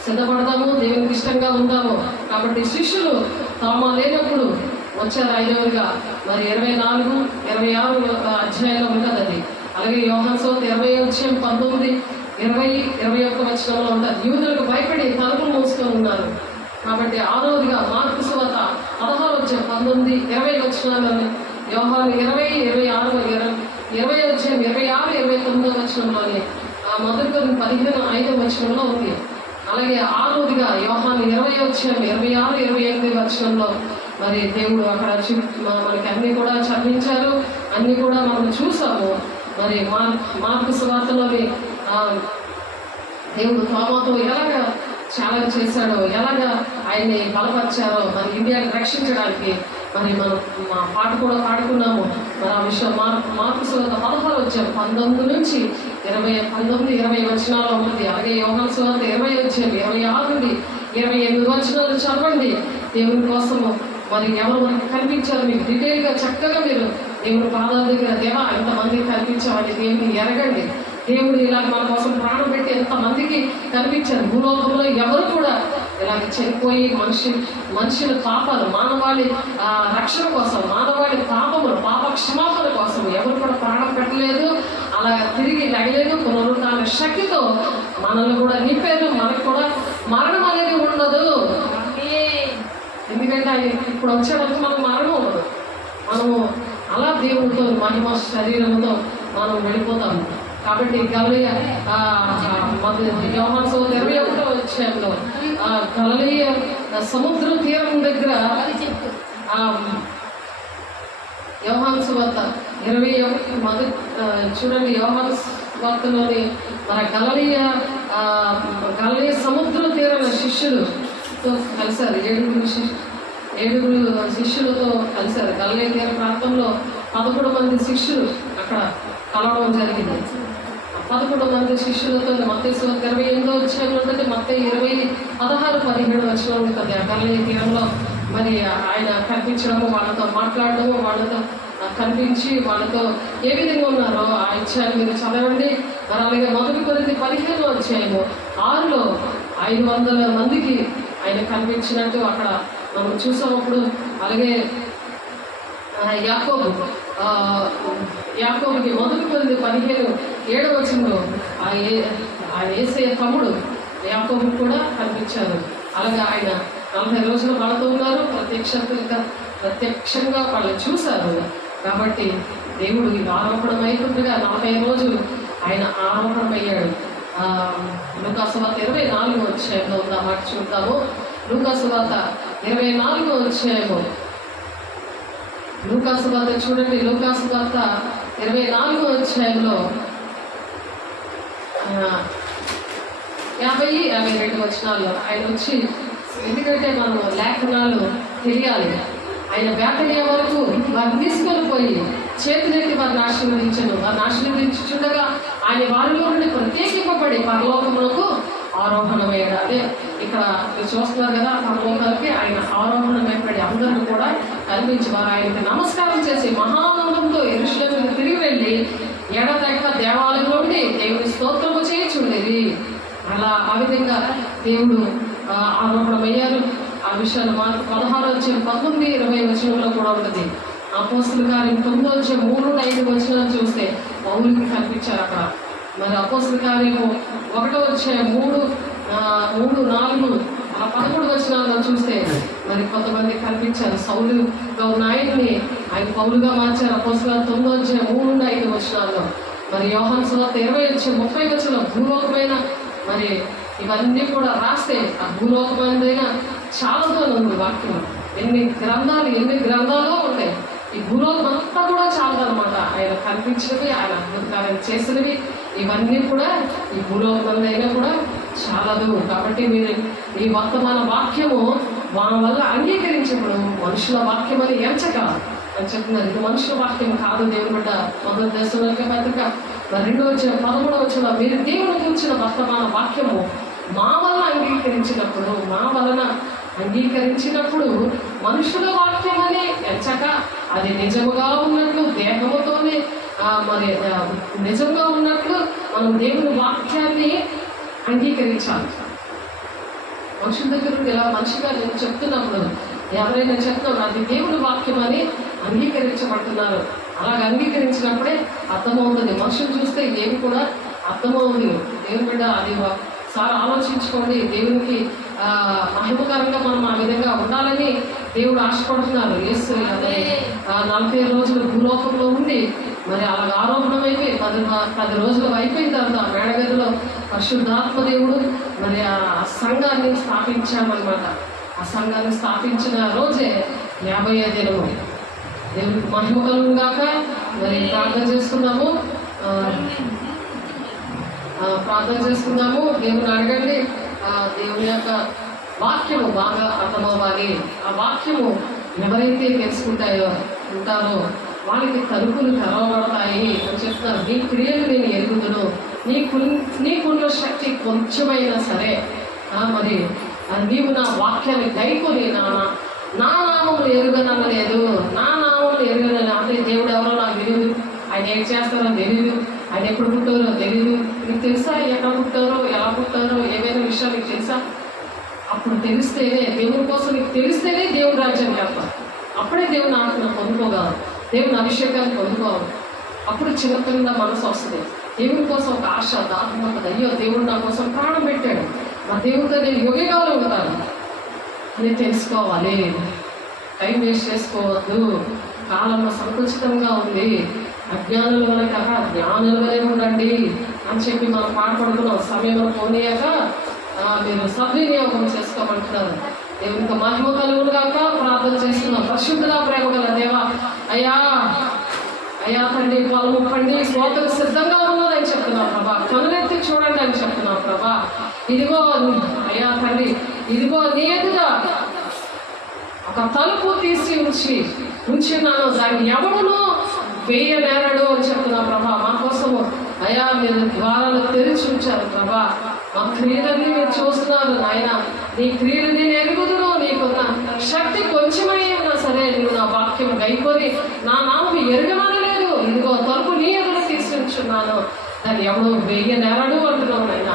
సిద్ధపడదాము, దేవునికి ఇష్టంగా ఉందాము. కాబట్టి శిష్యులు తాము లేనప్పుడు వచ్చారు ఐదవదిగా. మరి 24, 26 అధ్యాయంలో ఉంటుంది అది. అలాగే యోహాను సువార్త 20:19, 20, 21 వచనంలో ఉంటుంది. యూదులకు భయపడి తలుపులు మూసుకొని ఉన్నారు. కాబట్టి 6వదిగా మార్కు సువార్త 16:19, 20 వచనాల్లోని, యోహాను 20, 26, 26, 29 వచనంలోని, మొదటి కొరింథీ 15:5 వచనంలో ఉంది. అలాగే 6వదిగా యోహాను 20:26, 28 వచనంలో మరి దేవుడు అక్కడ మనకి అన్ని కూడా చదివించారు, అన్ని కూడా మనం చూసాము. మరి మార్కు సువార్తలోని దేవుడు తోమాతో ఎలాగా ఛాలెంజ్ చేశాడో, ఎలాగా ఆయన్ని బలపరిచారో, మరి ఇండియాని రక్షించడానికి మరి మనం మా పాట కూడా పాడుకున్నాము. మరి ఆ విషయం మార్కు సువార్త 16:19 నుంచి 19, 20 వచనాల్లో ఉంటుంది. అలాగే యోహాను సువార్త 20:26 నుండి 28 వచనాలు చదవండి. దేవుని కోసము మరి ఎవరు మనకి కనిపించారు మీకు డీటెయిల్గా చక్కగా మీరు దేవుని పాదాల దగ్గర దేవా ఎంతమందికి కనిపించామని దేవుని ఎరగండి. దేవుడు ఇలాగ మన కోసం ప్రాణం పెట్టి ఎంతమందికి కనిపించారు. భూలోకంలో ఎవరు కూడా ఇలాగ చనిపోయి మనుషుల పాపాలు, మానవాళి రక్షణ కోసం, మానవాళి పాపములు, పాప క్షమాపణ కోసం ఎవరు కూడా ప్రాణం పెట్టలేదు. అలా తిరిగి లగలేదు. పునరుత్థాన శక్తితో మనల్ని కూడా నింపారు. మనకు కూడా మరణం అనేది ఉండదు. ఎందుకంటే ఆయన ఇప్పుడు వచ్చేటప్పుడు మనకు మరణం ఉండదు. మనము అలా దేవుడితో మహిమ శరీరంతో మనం వెళ్ళిపోతాము. కాబట్టి గలిలయ యోహాను సువార్త 21వ అధ్యాయంలో గలిలయ సముద్ర తీరం దగ్గర యోహాను సువార్త 21 మొదటి చూడండి. యోహాను సువార్తలోని మన గలిలయ సముద్ర తీరాల శిష్యులతో కలిశారు. 7 శిష్యులతో కలిశారు. గలిలయ తీర ప్రాంతంలో 11 మంది శిష్యులు అక్కడ కలవడం జరిగింది. 11 మంది శిష్యులతో మత్తయి సువార్త 28వ అధ్యాయంలో ఉంటుంది. మత్తయి 20, 16, 17 వచనం ఉంటుంది. ఆ గలిలయ తీరంలో మరి ఆయన కనిపించడము, వాళ్ళతో మాట్లాడడము, వాళ్ళతో కనిపించి వాళ్ళతో ఏ విధంగా ఉన్నారో ఆ అధ్యాయాన్ని మీరు చదవండి. మరి అలాగే మొదటి కొరింథీ 15వ అధ్యాయము 6లో 500 మందికి ఆయన కనిపించినట్టు అక్కడ మనం చూసామప్పుడు. అలాగే యాకోబుకి మొదటి కొరింథీ 15:7 వచనంలో ఆ యేసయ్య తమ్ముడు యాకోబు కూడా కనిపించారు. అలాగే ఆయన 40 రోజులు వాళ్ళతో ఉన్నారు. ప్రత్యక్షంగా వాళ్ళు చూశారు. కాబట్టి దేవుడు ఇది ఆరోపణమైనట్టుగా 40 రోజులు ఆయన ఆరోపణమయ్యాడు. లూకా సువార్త 24వ అధ్యాయంలో ఉన్న మాట చూద్దాము. లూకా సువార్త 24వ అధ్యాయము. లూకా సువార్త చూడండి. లూకా సువార్త 24వ అధ్యాయంలో 50, 52 వచనాల్లో ఆయన వచ్చి, ఎందుకంటే మనం లేఖనాలు తెలియాలి. ఆయన వేటయ్యే వరకు వారిని తీసుకొని పోయి చేతులెత్తి వారిని ఆశీర్వదించను. వారిని ఆశీర్వదించుండగా ఆయన వారిలో నుండి ప్రత్యేకింపబడి పరలోకములకు ఆరోహణమయ్యాడు. అదే ఇక్కడ మీరు చూస్తున్నారు కదా, పరలోకాలకి ఆయన ఆరోహణమైపడి అందరూ కూడా కనిపించి వారు ఆయనకి నమస్కారం చేసి మహానందంతో యెరూషలేముకు తిరిగి వెళ్ళి ఎడతెగక దేవాలయంలో ఉండి దేవుని స్తోత్రము చేయుచుండేది. అలా ఆ విధంగా దేవుడు ఆరోహణమయ్యారు. ఆ విషయాలు మార్కు 16:19, 20 వచనంలో కూడా ఉంటుంది. అపోస్తలుల కార్యం 9:3-5 వచనాలు చూస్తే పౌలుకి కనిపించారు అక్కడ. మరి అపోస్తలుల కార్యము 1:3, 4, 11 వచనాల్లో చూస్తే మరి కొంతమంది కనిపించారు. సౌలుగా ఉన్న ఆయన్ని ఆయన పౌలుగా మార్చారు. అపోస్తలుల 9:3-5 వచనాల్లో. మరి యోహాను సువార్త 20:30 వచనం భూలోకమైన మరి ఇవన్నీ కూడా రాస్తే ఆ భూలోకమైన చాలా ఉంది వాక్యం. ఎన్ని గ్రంథాలు ఉంటాయి. ఈ భూలోకం అంతా కూడా చాలదనమాట. ఆయన కనిపించినవి, ఆయన అద్భుతకార్యం చేసినవి ఇవన్నీ కూడా ఈ భూలోకమందైనా కూడా చాలదు. కాబట్టి మీరు ఈ వర్తమాన వాక్యము మా వల్ల అంగీకరించబడు. మనుషుల వాక్యం అని ఎంచక అని చెప్తున్నారు. ఇది మనుషుల వాక్యం కాదు. దేవుని బిడ్డ మొదటి దశలోకి పత్రిక 2:13 మీరు దేవుని గురించిన వర్తమాన వాక్యము మా వల్ల అంగీకరించినప్పుడు, మా వలన అంగీకరించినప్పుడు మనుషుల వాక్యం అని ఎంచక అది నిజముగా ఉన్నట్లు దేహముతోనే మరి నిజంగా ఉన్నట్లు మనం దేవుని వాక్యాన్ని అంగీకరించాలి. మనుషుల దగ్గర నుండి ఇలా మనిషిగా నేను చెప్తున్నప్పుడు ఎవరైనా చెప్తున్నారు అది దేవుని వాక్యం అని అంగీకరించబడుతున్నారు. అలాగ అంగీకరించినప్పుడే అర్థమవుతుంది. మనుషులు చూస్తే ఏమి కూడా అర్థమవుతుంది. దేవుని బిడ్డ అది సార్ ఆలోచించుకోండి. దేవునికి మహిమకరంగా మనం ఆ విధంగా ఉండాలని దేవుడు ఆశపడుతున్నారు. యేసు 40 రోజులు భూలోకంలో ఉండి మరి అలాగ ఆరోపణమైపోయి 10 రోజులు అయిపోయిన తర్వాత మేడగదిలో పరిశుద్ధాత్మ దేవుడు మరి ఆ సంఘాన్ని స్థాపించామన్నమాట. ఆ సంఘాన్ని స్థాపించిన రోజే 50వ దినము. దేవునికి మహిమ కలుగుగాక. మరి ప్రార్థన చేసుకున్నాము. దేవుని అడగండి. దేవుని యొక్క వాక్యము బాగా అర్థమవ్వాలి. ఆ వాక్యము ఎవరైతే ఉంటారో వాళ్ళకి తలుపులు తెరవబడతాయి అని చెప్తున్నారు. నీ క్రియలు నేను ఎరుగుదును, నీకున్న శక్తి కొంచెమైనా సరే మరి నీవు నా వాక్యాన్ని గైకొని నా నామములు ఎరుగనలేదు, నా నామములు ఎరుగనని. అంటే దేవుడు ఎవరో నాకు తెలియదు, ఆయన ఏం చేస్తారో తెలియదు, ఆయన ఎప్పుడు పుట్టారో తెలియదు. నీకు తెలుసా ఎక్కడ పుట్టారో, ఎలా పుట్టారో, ఏమైనా విషయాలు నీకు తెలుసా? అప్పుడు తెలిస్తేనే, దేవుని కోసం నీకు తెలిస్తేనే దేవుడు రాజ్యం చేస్తారు. అప్పుడే దేవుని ఆత్మను పొందుకోగలరు, దేవుని అభిషేకాన్ని పొందుకోవాలి. అప్పుడు చిన్నపిల్ల మనసు వస్తుంది. దేవుని కోసం ఒక ఆశ దాహం. అయ్యో దేవుడు నా కోసం ప్రాణం పెట్టాడు, మా దేవుడితో నేను యోగిగాలు ఉంటాను అని తెలుసుకోవాలి. టైం వేస్ట్ చేసుకోవద్దు. కాలంలో సంకుచితంగా ఉంది. అజ్ఞానుల వల్ల కాక జ్ఞానుల వలె ఉండండి అని చెప్పి మనం పాటుపడుతున్నాం. సమయంలో పోనీయక మీరు సద్వినియోగం చేసుకోమంటున్నారు. దేవునికి మహిమ కలుగును గాక. ప్రార్థన చేస్తున్నాం. పరిశుద్ధుడా ప్రేమ గల దేవా, అయ్యా తండ్రి పొలము పండి కోతకు సిద్ధంగా ఉన్నదని చెప్తున్నావు ప్రభా. కనులెత్తి చూడండి అని చెప్తున్నావు ప్రభా. ఇదిగో అయ్యా తండ్రి, ఇదిగో నీ ఎదుట ఒక తలుపు తీసి ఉంచున్నాను, దాన్ని ఎవడును వేయనేరడు అని చెప్తున్నావు ప్రభా. మా కోసము అయ్యా మీరు ద్వారాలు తెరిచి ఉంచారు ప్రభా. మా క్రియలన్నీ మీరు చూస్తున్నారు నాయన. నీ క్రియలు నేను ఎరుగుదును, నీకున్న శక్తి కొంచెమై ఉన్నా సరే నువ్వు నా వాక్యం గైకొని నా నామం ఎరగనలేదు. ఇదిగో తలుపు నీ ఎదురు తీసుకుంటున్నాను, దాన్ని ఎవడు వేయనేరడు అంటున్నావు నాయన.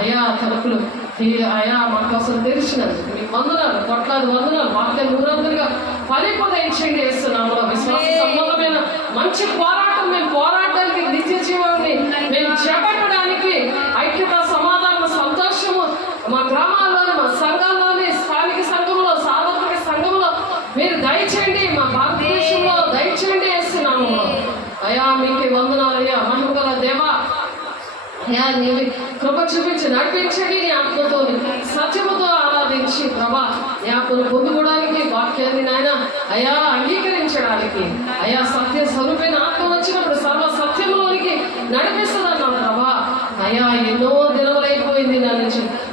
అయ్యా తలుపులు అయ్యా మా కోసం తెరిచినందుకు మీకు వందనాలు, కొట్లాది వందనాలు. వాక్యం 100గా ఫలింపదయించండి చేస్తున్నాము. విశ్వాస సంబంధమైన మంచి పోరాటం మేము పోరాటానికి, నిత్య జీవాన్ని మేము చేపట్టడానికి ఐక్యత, సమాధానం, సంతోషము మా గ్రామాల్లోని, మా సంఘాల్లోని, స్థానిక సంఘంలో, సార్వత్రిక సంఘంలో మీరు దయచేయండి. మా భారతదేశంలో దయచేయండి చేస్తున్నాము. అయ్యా మీకే వందనాలు. అయ్యా మహిమగల దేవా, అయ్యా నీవి కృప చూపించి నడిపించండి. నీ ఆత్మతో సత్యముతో ఆరాధించి ప్రభా నీ ఆత్మను పొందుకోవడానికి, వాక్యాన్ని నాయన అయ్యా అంగీకరించడానికి, అయ్యా సత్య స్వరూపైన ఆత్మ వచ్చినప్పుడు సర్వ సత్యంలోనికి నడిపిస్తుందన్నావు ప్రభా. అయ్యా ఎన్నో దినములైపోయింది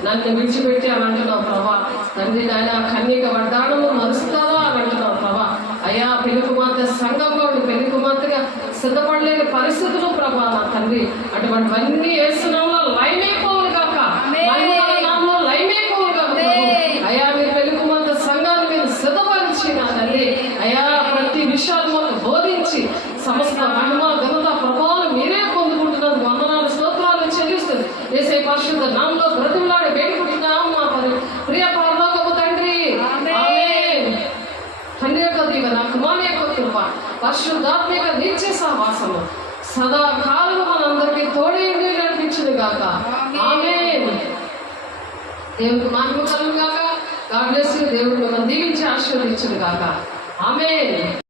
నన్ను విడిచిపెట్టి అని అంటున్నావు ప్రభా. తండ్రి నాయన కన్యక వడ్డాణము మరుస్తావా అని అంటున్నావు ప్రభా. అయ్యా పెళ్లి కుమార్తె సంఘంలో పెళ్లి కుమార్తెగా సిద్ధపడలేని పరిస్థితులు ప్రభా నా తండ్రి. అటువంటివన్నీ వేస్తున్నాంలో లైమైపోవును కాక, నామంలో లైమైపోవును కాక. అయ్యా మీరు పెళ్లి కుమార్తె సంఘాన్ని మీరు సిద్ధపరిచి నా తండ్రి అయ్యా ప్రతి విషయాలు మాకు బోధించి సమస్త మహిమ, ఘనత, ప్రభావాలు మీరే పొందుకుంటున్నారు. వందనాలు, స్తోత్రాలు చెల్లిస్తుంది. యేసయ్య పరిశుద్ధ నామంలో బ్రతిమలాడి వేడుకుంటున్నాం మా ప్రియ పరలోకపు తండ్రి. ఆమేన్. తండ్రి యొక్క దీవెన, కుమారుని యొక్క కృప, పరిశుద్ధాత్మిక నిత్య సహవాసము సదాకాలము మనందరికీ తోడై నడిపించును గాక. ఆమేన్. దేవునికి మహిమ కలుగును గాక. God bless you. దేవుడు మిమ్మల్ని దీవించి ఆశీర్వదించును గాక. ఆమేన్.